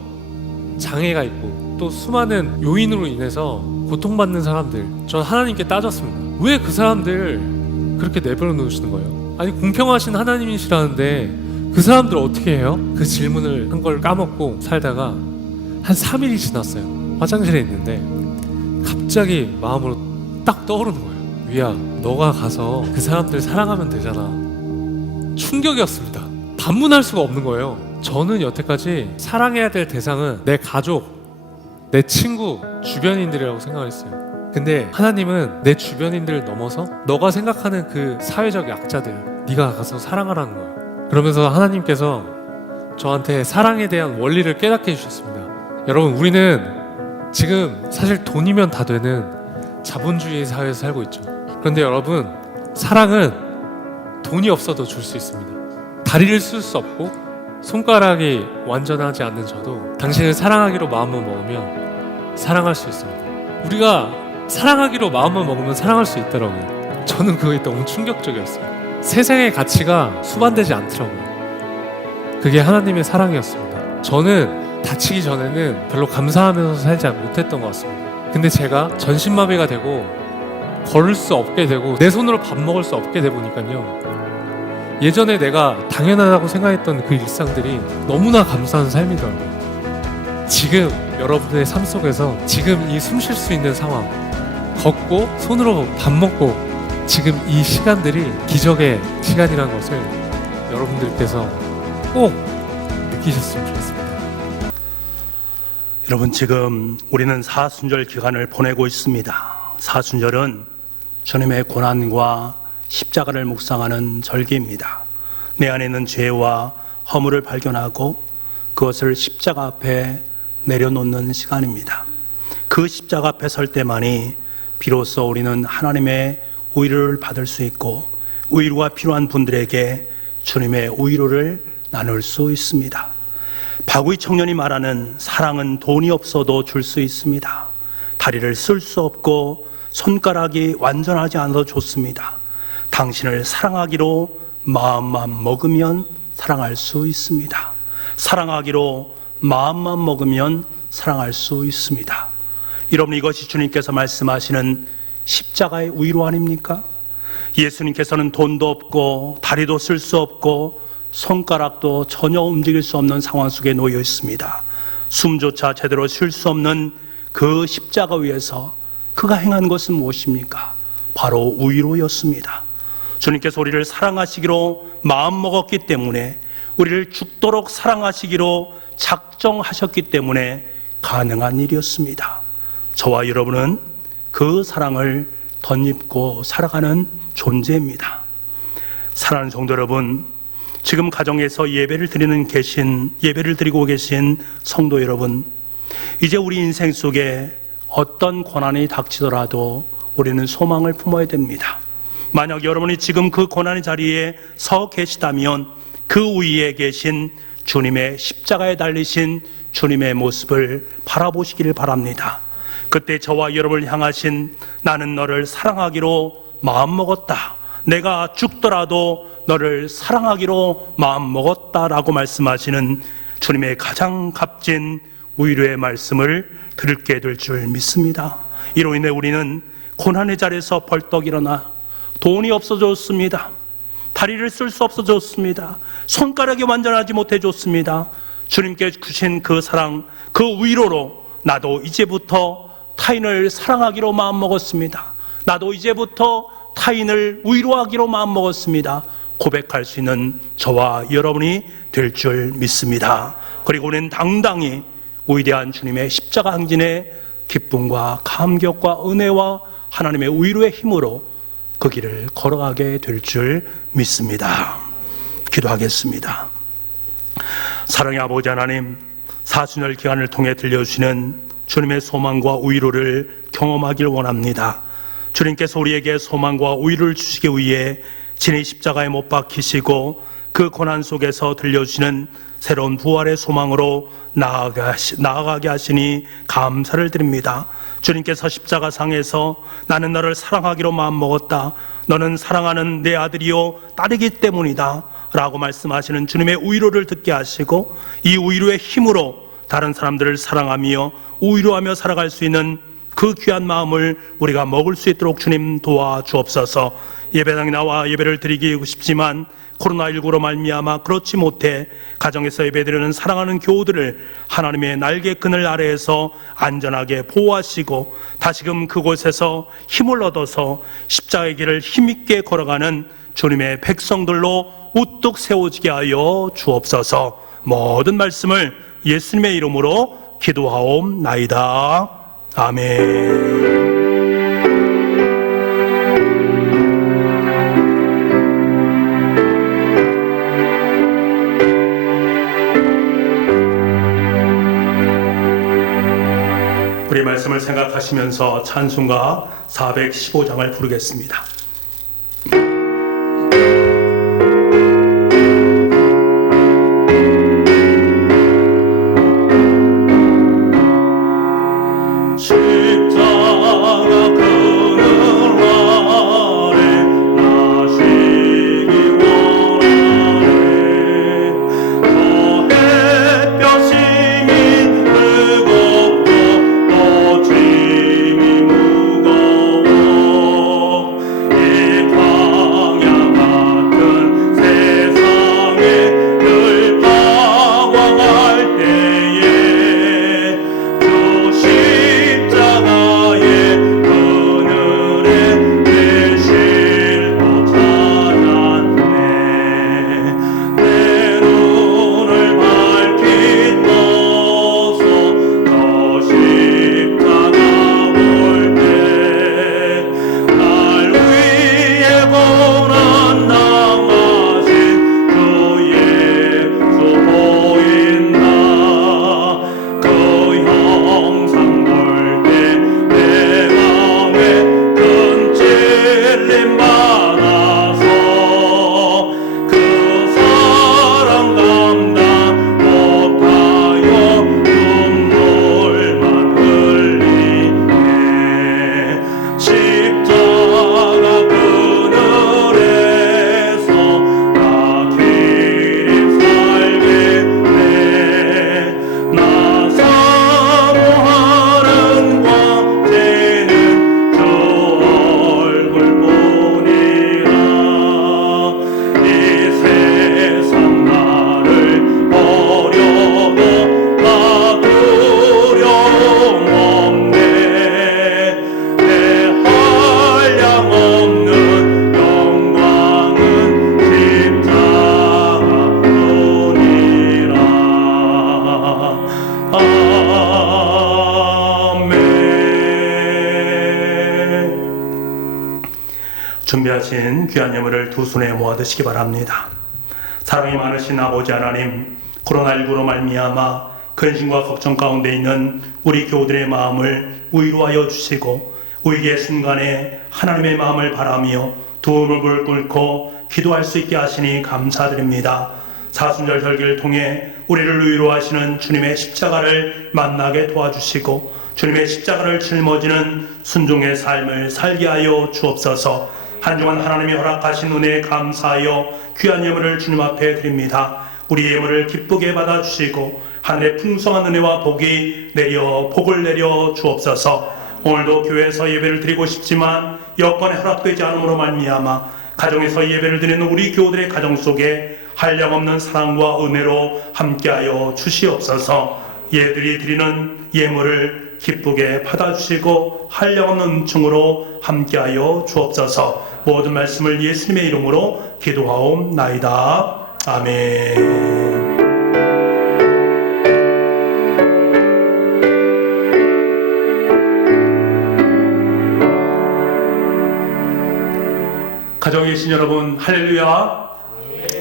장애가 있고 또 수많은 요인으로 인해서 고통받는 사람들, 전 하나님께 따졌습니다. 왜 그 사람들 그렇게 내버려 놓으시는 거예요? 아니, 공평하신 하나님이시라는데 그 사람들 어떻게 해요? 그 질문을 한 걸 까먹고 살다가 한 3일이 지났어요. 화장실에 있는데 갑자기 마음으로 딱 떠오르는 거예요. 위야, 너가 가서 그 사람들 사랑하면 되잖아. 충격이었습니다. 반문할 수가 없는 거예요. 저는 여태까지 사랑해야 될 대상은 내 가족, 내 친구, 주변인들이라고 생각했어요. 근데 하나님은 내 주변인들을 넘어서 너가 생각하는 그 사회적 약자들, 네가 가서 사랑하라는 거예요. 그러면서 하나님께서 저한테 사랑에 대한 원리를 깨닫게 해주셨습니다. 여러분, 우리는 지금 사실 돈이면 다 되는 자본주의 사회에서 살고 있죠. 그런데 여러분, 사랑은 돈이 없어도 줄 수 있습니다. 다리를 쓸 수 없고 손가락이 완전하지 않는 저도 당신을 사랑하기로 마음을 먹으면 사랑할 수 있습니다. 우리가 사랑하기로 마음을 먹으면 사랑할 수 있더라고요. 저는 그게 너무 충격적이었어요. 세상의 가치가 수반되지 않더라고요. 그게 하나님의 사랑이었습니다. 저는 다치기 전에는 별로 감사하면서 살지 못했던 것 같습니다. 근데 제가 전신마비가 되고 걸을 수 없게 되고 내 손으로 밥 먹을 수 없게 되고 보니까요, 예전에 내가 당연하다고 생각했던 그 일상들이 너무나 감사한 삶이더라고요. 지금 여러분의 삶 속에서 지금 이 숨 쉴 수 있는 상황, 걷고 손으로 밥 먹고 지금 이 시간들이 기적의 시간이라는 것을 여러분들께서 꼭 느끼셨으면 좋겠습니다. 여러분, 지금 우리는 사순절 기간을 보내고 있습니다. 사순절은 주님의 고난과 십자가를 묵상하는 절기입니다. 내 안에 있는 죄와 허물을 발견하고 그것을 십자가 앞에 내려놓는 시간입니다. 그 십자가 앞에 설 때만이 비로소 우리는 하나님의 위로를 받을 수 있고 위로가 필요한 분들에게 주님의 위로를 나눌 수 있습니다. 바구이 청년이 말하는 사랑은 돈이 없어도 줄 수 있습니다. 다리를 쓸 수 없고 손가락이 완전하지 않아도 좋습니다. 당신을 사랑하기로 마음만 먹으면 사랑할 수 있습니다. 사랑하기로 마음만 먹으면 사랑할 수 있습니다. 여러분, 이것이 주님께서 말씀하시는 십자가의 위로 아닙니까? 예수님께서는 돈도 없고 다리도 쓸 수 없고 손가락도 전혀 움직일 수 없는 상황 속에 놓여 있습니다. 숨조차 제대로 쉴 수 없는 그 십자가 위에서 그가 행한 것은 무엇입니까? 바로 위로였습니다. 주님께서 우리를 사랑하시기로 마음먹었기 때문에, 우리를 죽도록 사랑하시기로 작정하셨기 때문에 가능한 일이었습니다. 저와 여러분은 그 사랑을 덧입고 살아가는 존재입니다. 사랑하는 성도 여러분, 지금 가정에서 예배를 드리고 계신 성도 여러분, 이제 우리 인생 속에 어떤 고난이 닥치더라도 우리는 소망을 품어야 됩니다. 만약 여러분이 지금 그 고난의 자리에 서 계시다면 그 위에 계신 주님의 십자가에 달리신 주님의 모습을 바라보시기를 바랍니다. 그때 저와 여러분을 향하신 나는 너를 사랑하기로 마음먹었다, 내가 죽더라도 너를 사랑하기로 마음먹었다라고 말씀하시는 주님의 가장 값진 위로의 말씀을 들게 될 줄 믿습니다. 이로 인해 우리는 고난의 자리에서 벌떡 일어나 돈이 없어졌습니다. 다리를 쓸 수 없어졌습니다. 손가락이 완전하지 못해졌습니다. 주님께 주신 그 사랑, 그 위로로 나도 이제부터 타인을 사랑하기로 마음먹었습니다. 나도 이제부터 타인을 위로하기로 마음먹었습니다. 고백할 수 있는 저와 여러분이 될 줄 믿습니다. 그리고 우리는 당당히 위대한 주님의 십자가 행진의 기쁨과 감격과 은혜와 하나님의 위로의 힘으로 그 길을 걸어가게 될 줄 믿습니다. 기도하겠습니다. 사랑의 아버지 하나님, 사순절 기간을 통해 들려주시는 주님의 소망과 위로를 경험하길 원합니다. 주님께서 우리에게 소망과 위로를 주시기 위해 진의 십자가에 못 박히시고 그 고난 속에서 들려주시는 새로운 부활의 소망으로 나아가게 하시니 감사를 드립니다. 주님께서 십자가상에서 나는 너를 사랑하기로 마음먹었다, 너는 사랑하는 내 아들이요 딸이기 때문이다 라고 말씀하시는 주님의 위로를 듣게 하시고, 이 위로의 힘으로 다른 사람들을 사랑하며 위로하며 살아갈 수 있는 그 귀한 마음을 우리가 먹을 수 있도록 주님 도와주옵소서. 예배당에 나와 예배를 드리고 싶지만 코로나19로 말미암아 그렇지 못해 가정에서 예배드리는 사랑하는 교우들을 하나님의 날개 그늘 아래에서 안전하게 보호하시고 다시금 그곳에서 힘을 얻어서 십자가의 길을 힘있게 걸어가는 주님의 백성들로 우뚝 세워지게 하여 주옵소서. 모든 말씀을 예수님의 이름으로 기도하옵나이다. 아멘. 우리 말씀을 생각하시면서 찬송가 415장을 부르겠습니다. 준비하신 귀한 예물을 두 손에 모아 드시기 바랍니다. 사랑이 많으신 아버지 하나님, 코로나19로 말미암아 근심과 걱정 가운데 있는 우리 교우들의 마음을 위로하여 주시고 위기의 순간에 하나님의 마음을 바라며 두 무릎을 꿇고 기도할 수 있게 하시니 감사드립니다. 사순절 절기를 통해 우리를 위로하시는 주님의 십자가를 만나게 도와주시고 주님의 십자가를 짊어지는 순종의 삶을 살게 하여 주옵소서. 한 주간 하나님이 허락하신 은혜에 감사하여 귀한 예물을 주님 앞에 드립니다. 우리 예물을 기쁘게 받아주시고 하늘의 풍성한 은혜와 복을 내려 주옵소서. 오늘도 교회에서 예배를 드리고 싶지만 여건에 허락되지 않음으로 말미암아 가정에서 예배를 드리는 우리 교우들의 가정 속에 한량없는 사랑과 은혜로 함께하여 주시옵소서. 얘들이 드리는 예물을 기쁘게 받아주시고 한량없는 은총으로 함께하여 주옵소서. 모든 말씀을 예수님의 이름으로 기도하옵나이다. 아멘. 가정에 계신 여러분, 할렐루야.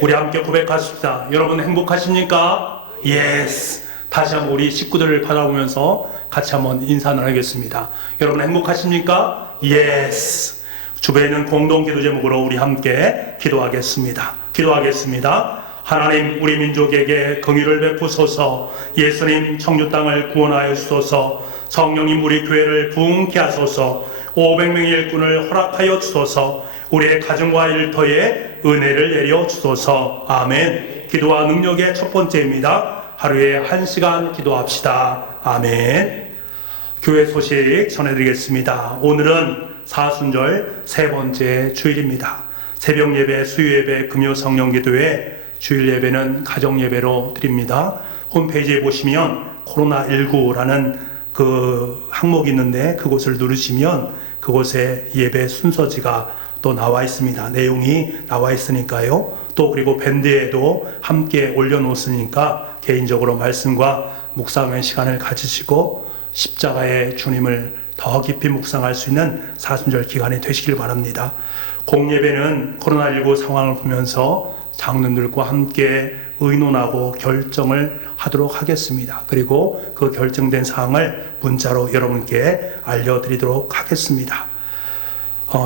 우리 함께 고백하십시다. 여러분 행복하십니까? 예스. 다시 한번 우리 식구들을 바라보면서 같이 한번 인사 나누겠습니다. 여러분 행복하십니까? 예스. 주변에는 공동 기도 제목으로 우리 함께 기도하겠습니다. 하나님, 우리 민족에게 긍휼을 베푸소서. 예수님 청주 땅을 구원하여 주소서. 성령님 우리 교회를 부흥케 하소서. 500명의 일꾼을 허락하여 주소서. 우리의 가정과 일터에 은혜를 내려 주소서. 아멘. 기도와 능력의 첫 번째입니다. 하루에 1시간 기도합시다. 아멘. 교회 소식 전해드리겠습니다. 오늘은 사순절 세 번째 주일입니다. 새벽 예배, 수요 예배, 금요 성령 기도회, 주일 예배는 가정 예배로 드립니다. 홈페이지에 보시면 코로나19라는 그 항목이 있는데 그곳을 누르시면 그곳에 예배 순서지가 또 나와 있습니다. 내용이 나와 있으니까요. 또 그리고 밴드에도 함께 올려놓았으니까 개인적으로 말씀과 묵상의 시간을 가지시고 십자가의 주님을 더 깊이 묵상할 수 있는 사순절 기간이 되시길 바랍니다. 공예배는 코로나19 상황을 보면서 장로들과 함께 의논하고 결정을 하도록 하겠습니다. 그리고 그 결정된 사항을 문자로 여러분께 알려드리도록 하겠습니다.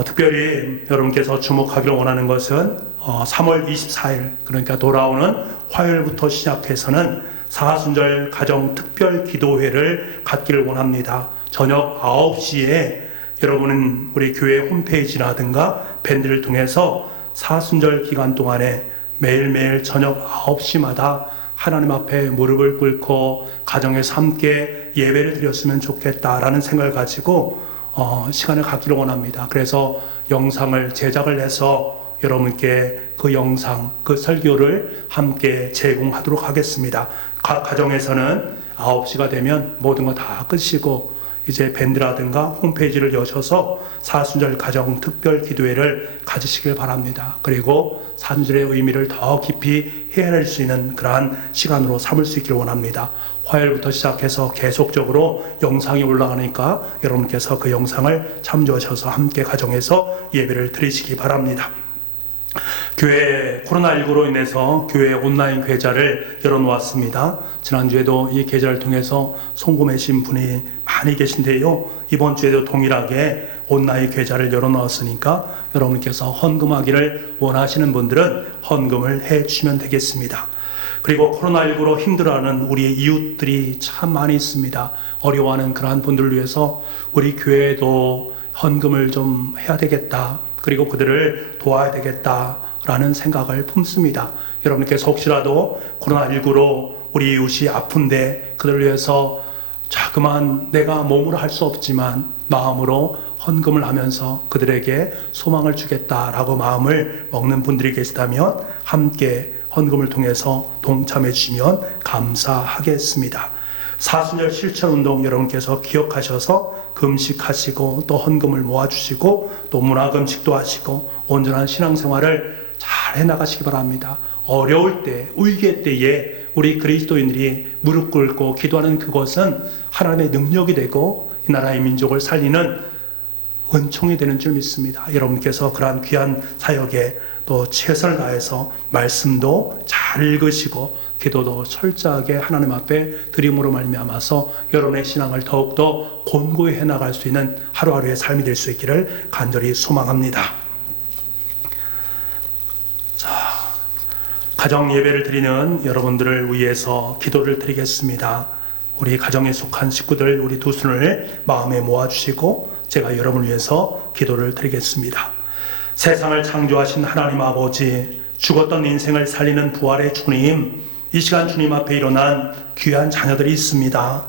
특별히 여러분께서 주목하기를 원하는 것은 3월 24일, 그러니까 돌아오는 화요일부터 시작해서는 사순절 가정 특별 기도회를 갖기를 원합니다. 저녁 9시에 여러분은 우리 교회 홈페이지라든가 밴드를 통해서 사순절 기간 동안에 매일매일 저녁 9시마다 하나님 앞에 무릎을 꿇고 가정에서 함께 예배를 드렸으면 좋겠다라는 생각을 가지고 시간을 갖기를 원합니다. 그래서 영상을 제작을 해서 여러분께 그 영상, 그 설교를 함께 제공하도록 하겠습니다. 각 가정에서는 9시가 되면 모든 거 다 끄시고 이제 밴드라든가 홈페이지를 여셔서 사순절 가정 특별 기도회를 가지시길 바랍니다. 그리고 사순절의 의미를 더 깊이 헤아릴 수 있는 그러한 시간으로 삼을 수 있기를 원합니다. 화요일부터 시작해서 계속적으로 영상이 올라가니까 여러분께서 그 영상을 참조하셔서 함께 가정에서 예배를 드리시기 바랍니다. 교회 코로나19로 인해서 교회 온라인 계좌를 열어놓았습니다. 지난주에도 이 계좌를 통해서 송금하신 분이 많이 계신데요. 이번 주에도 동일하게 온라인 계좌를 열어놓았으니까 여러분께서 헌금하기를 원하시는 분들은 헌금을 해주시면 되겠습니다. 그리고 코로나19로 힘들어하는 우리 이웃들이 참 많이 있습니다. 어려워하는 그러한 분들을 위해서 우리 교회도 헌금을 좀 해야 되겠다. 그리고 그들을 도와야 되겠다라는 생각을 품습니다. 여러분께서 혹시라도 코로나19로 우리 이웃이 아픈데 그들을 위해서 자그마한 내가 몸으로 할 수 없지만 마음으로 헌금을 하면서 그들에게 소망을 주겠다라고 마음을 먹는 분들이 계시다면 함께 헌금을 통해서 동참해 주시면 감사하겠습니다. 사순절 실천운동 여러분께서 기억하셔서 금식하시고 또 헌금을 모아주시고 또 문화금식도 하시고 온전한 신앙생활을 잘 해나가시기 바랍니다. 어려울 때, 위기의 때에 우리 그리스도인들이 무릎 꿇고 기도하는 그것은 하나님의 능력이 되고 이 나라의 민족을 살리는 은총이 되는 줄 믿습니다. 여러분께서 그러한 귀한 사역에 또 최선을 다해서 말씀도 잘 읽으시고 기도도 철저하게 하나님 앞에 드림으로 말미암아서 여러분의 신앙을 더욱더 곤고히 해나갈 수 있는 하루하루의 삶이 될 수 있기를 간절히 소망합니다. 자, 가정 예배를 드리는 여러분들을 위해서 기도를 드리겠습니다. 우리 가정에 속한 식구들 우리 두 손을 마음에 모아주시고 제가 여러분을 위해서 기도를 드리겠습니다. 세상을 창조하신 하나님 아버지, 죽었던 인생을 살리는 부활의 주님, 이 시간 주님 앞에 일어난 귀한 자녀들이 있습니다.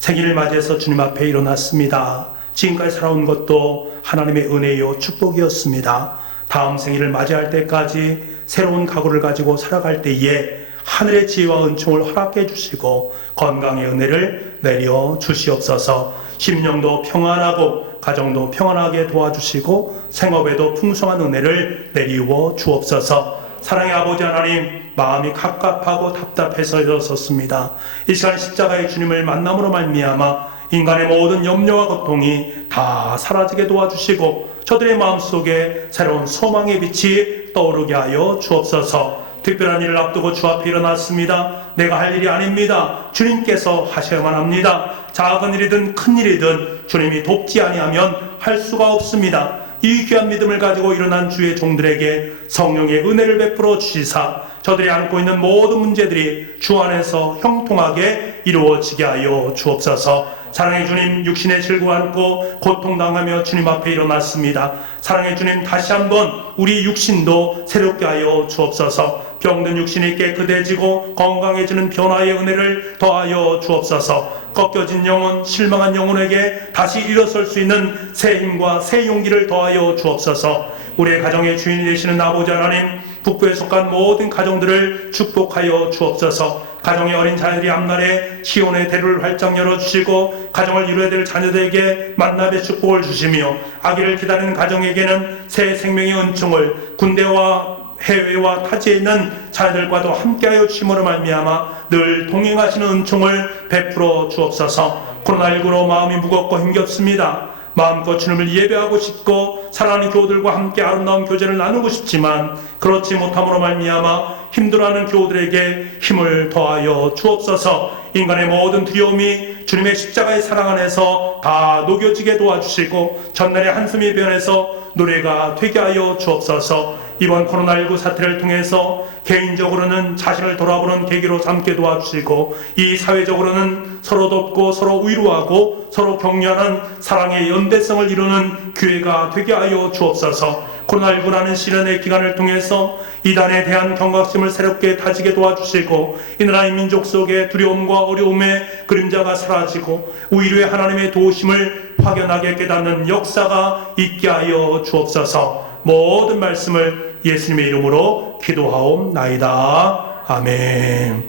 생일을 맞이해서 주님 앞에 일어났습니다. 지금까지 살아온 것도 하나님의 은혜요 축복이었습니다. 다음 생일을 맞이할 때까지 새로운 각오를 가지고 살아갈 때에 하늘의 지혜와 은총을 허락해 주시고 건강의 은혜를 내려 주시옵소서. 심령도 평안하고 가정도 평안하게 도와주시고 생업에도 풍성한 은혜를 내리워 주옵소서. 사랑의 아버지 하나님, 마음이 갑갑하고 답답해서 일어섰습니다. 이 시간 십자가의 주님을 만남으로 말미암아 인간의 모든 염려와 고통이 다 사라지게 도와주시고 저들의 마음속에 새로운 소망의 빛이 떠오르게 하여 주옵소서. 특별한 일을 앞두고 주 앞에 일어났습니다. 내가 할 일이 아닙니다. 주님께서 하셔야만 합니다. 작은 일이든 큰 일이든 주님이 돕지 아니하면 할 수가 없습니다. 이 귀한 믿음을 가지고 일어난 주의 종들에게 성령의 은혜를 베풀어 주시사 저들이 안고 있는 모든 문제들이 주 안에서 형통하게 이루어지게 하여 주옵소서. 사랑의 주님, 육신의 질고 안고 고통당하며 주님 앞에 일어났습니다. 사랑의 주님, 다시 한번 우리 육신도 새롭게 하여 주옵소서. 병든 육신이 깨끗해지고 건강해지는 변화의 은혜를 더하여 주옵소서. 꺾여진 영혼, 실망한 영혼에게 다시 일어설 수 있는 새 힘과 새 용기를 더하여 주옵소서. 우리의 가정의 주인이 되시는 아버지 하나님, 북부에 속한 모든 가정들을 축복하여 주옵소서. 가정의 어린 자녀들이 앞날에 시온의 대로를 활짝 열어주시고 가정을 이루어야 될 자녀들에게 만남의 축복을 주시며 아기를 기다리는 가정에게는 새 생명의 은총을 군대와 해외와 타지에 있는 자녀들과도 함께하여 주심으로 말미암아 늘 동행하시는 은총을 베풀어 주옵소서. 코로나19로 마음이 무겁고 힘겹습니다. 마음껏 주님을 예배하고 싶고 사랑하는 교우들과 함께 아름다운 교제를 나누고 싶지만 그렇지 못함으로 말미암아 힘들어하는 교우들에게 힘을 더하여 주옵소서. 인간의 모든 두려움이 주님의 십자가의 사랑 안에서 다 녹여지게 도와주시고 전날의 한숨이 변해서 노래가 되게 하여 주옵소서. 이번 코로나19 사태를 통해서 개인적으로는 자신을 돌아보는 계기로 삼게 도와주시고 이 사회적으로는 서로 돕고 서로 위로하고 서로 격려하는 사랑의 연대성을 이루는 교회가 되게 하여 주옵소서. 코로나19라는 시련의 기간을 통해서 이단에 대한 경각심을 새롭게 다지게 도와주시고 이 나라의 민족 속에 두려움과 어려움의 그림자가 사라지고 위로의 하나님의 도우심을 확연하게 깨닫는 역사가 있게 하여 주옵소서. 모든 말씀을 예수님의 이름으로 기도하옵나이다. 아멘.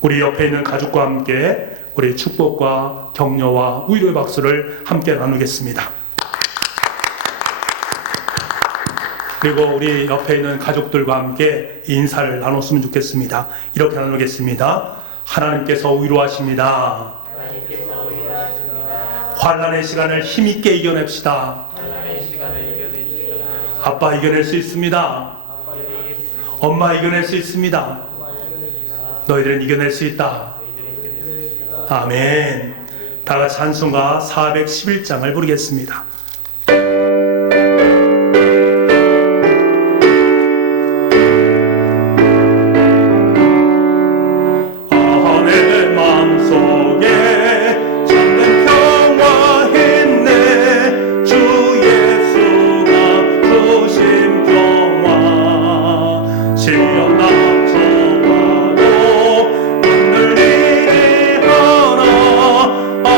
우리 옆에 있는 가족과 함께 우리 축복과 격려와 위로의 박수를 함께 나누겠습니다. 그리고 우리 옆에 있는 가족들과 함께 인사를 나눴으면 좋겠습니다. 이렇게 나누겠습니다. 하나님께서 위로하십니다. 환난의 시간을 힘있게 이겨냅시다. 아빠 이겨낼 수 있습니다. 엄마 이겨낼 수 있습니다. 너희들은 이겨낼 수 있다. 아멘. 다 같이 찬송가 411장을 부르겠습니다.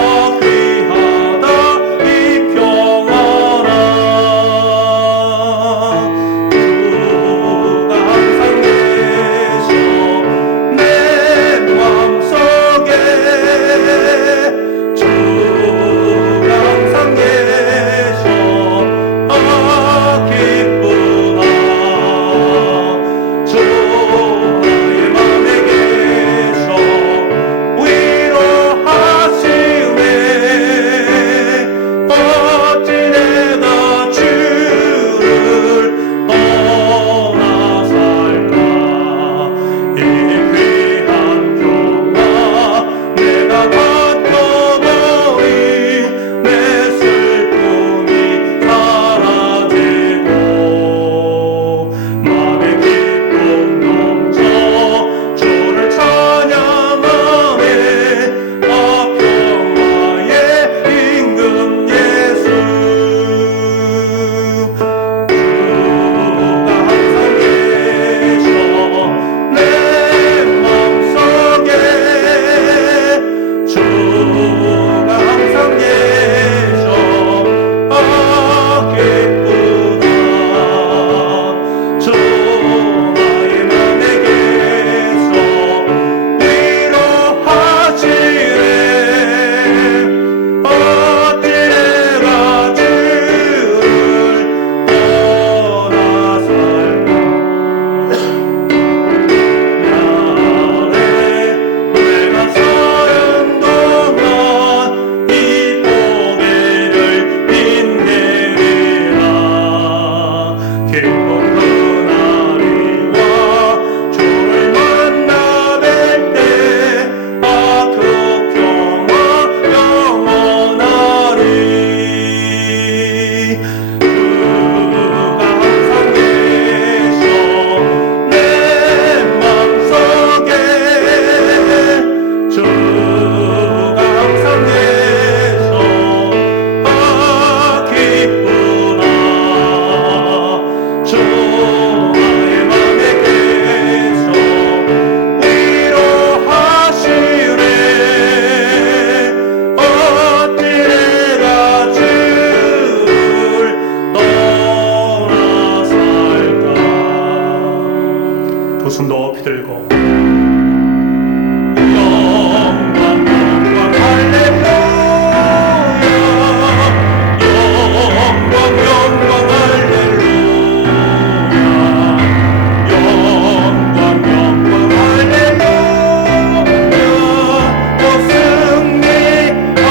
아 귀하다 이 들고 영광 영광 할렐루야 영광 영광 할렐루야 영광 영광 할렐루야 또 승리하리라.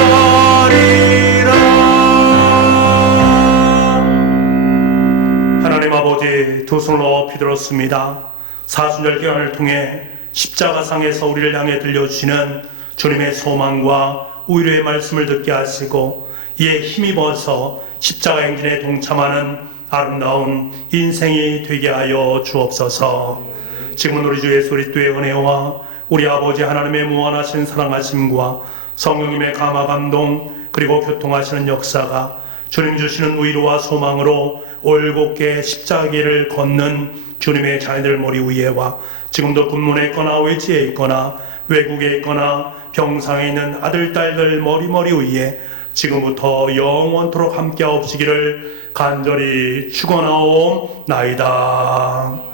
하나님 아버지 두 손을 높이 들었습니다. 사순절 기간을 통해 십자가상에서 우리를 향해 들려주시는 주님의 소망과 위로의 말씀을 듣게 하시고 이에 힘입어서 십자가 행진에 동참하는 아름다운 인생이 되게 하여 주옵소서. 지금은 우리 주 예수 그리스도의 은혜와 우리 아버지 하나님의 무한하신 사랑하심과 성령님의 감화 감동 그리고 교통하시는 역사가 주님 주시는 위로와 소망으로 올곧게 십자가길을 걷는 주님의 자녀들 머리 위에와 지금도 군문에 있거나 외지에 있거나 외국에 있거나 병상에 있는 아들 딸들 머리 위에 지금부터 영원토록 함께 하옵시기를 간절히 축원하옵나이다.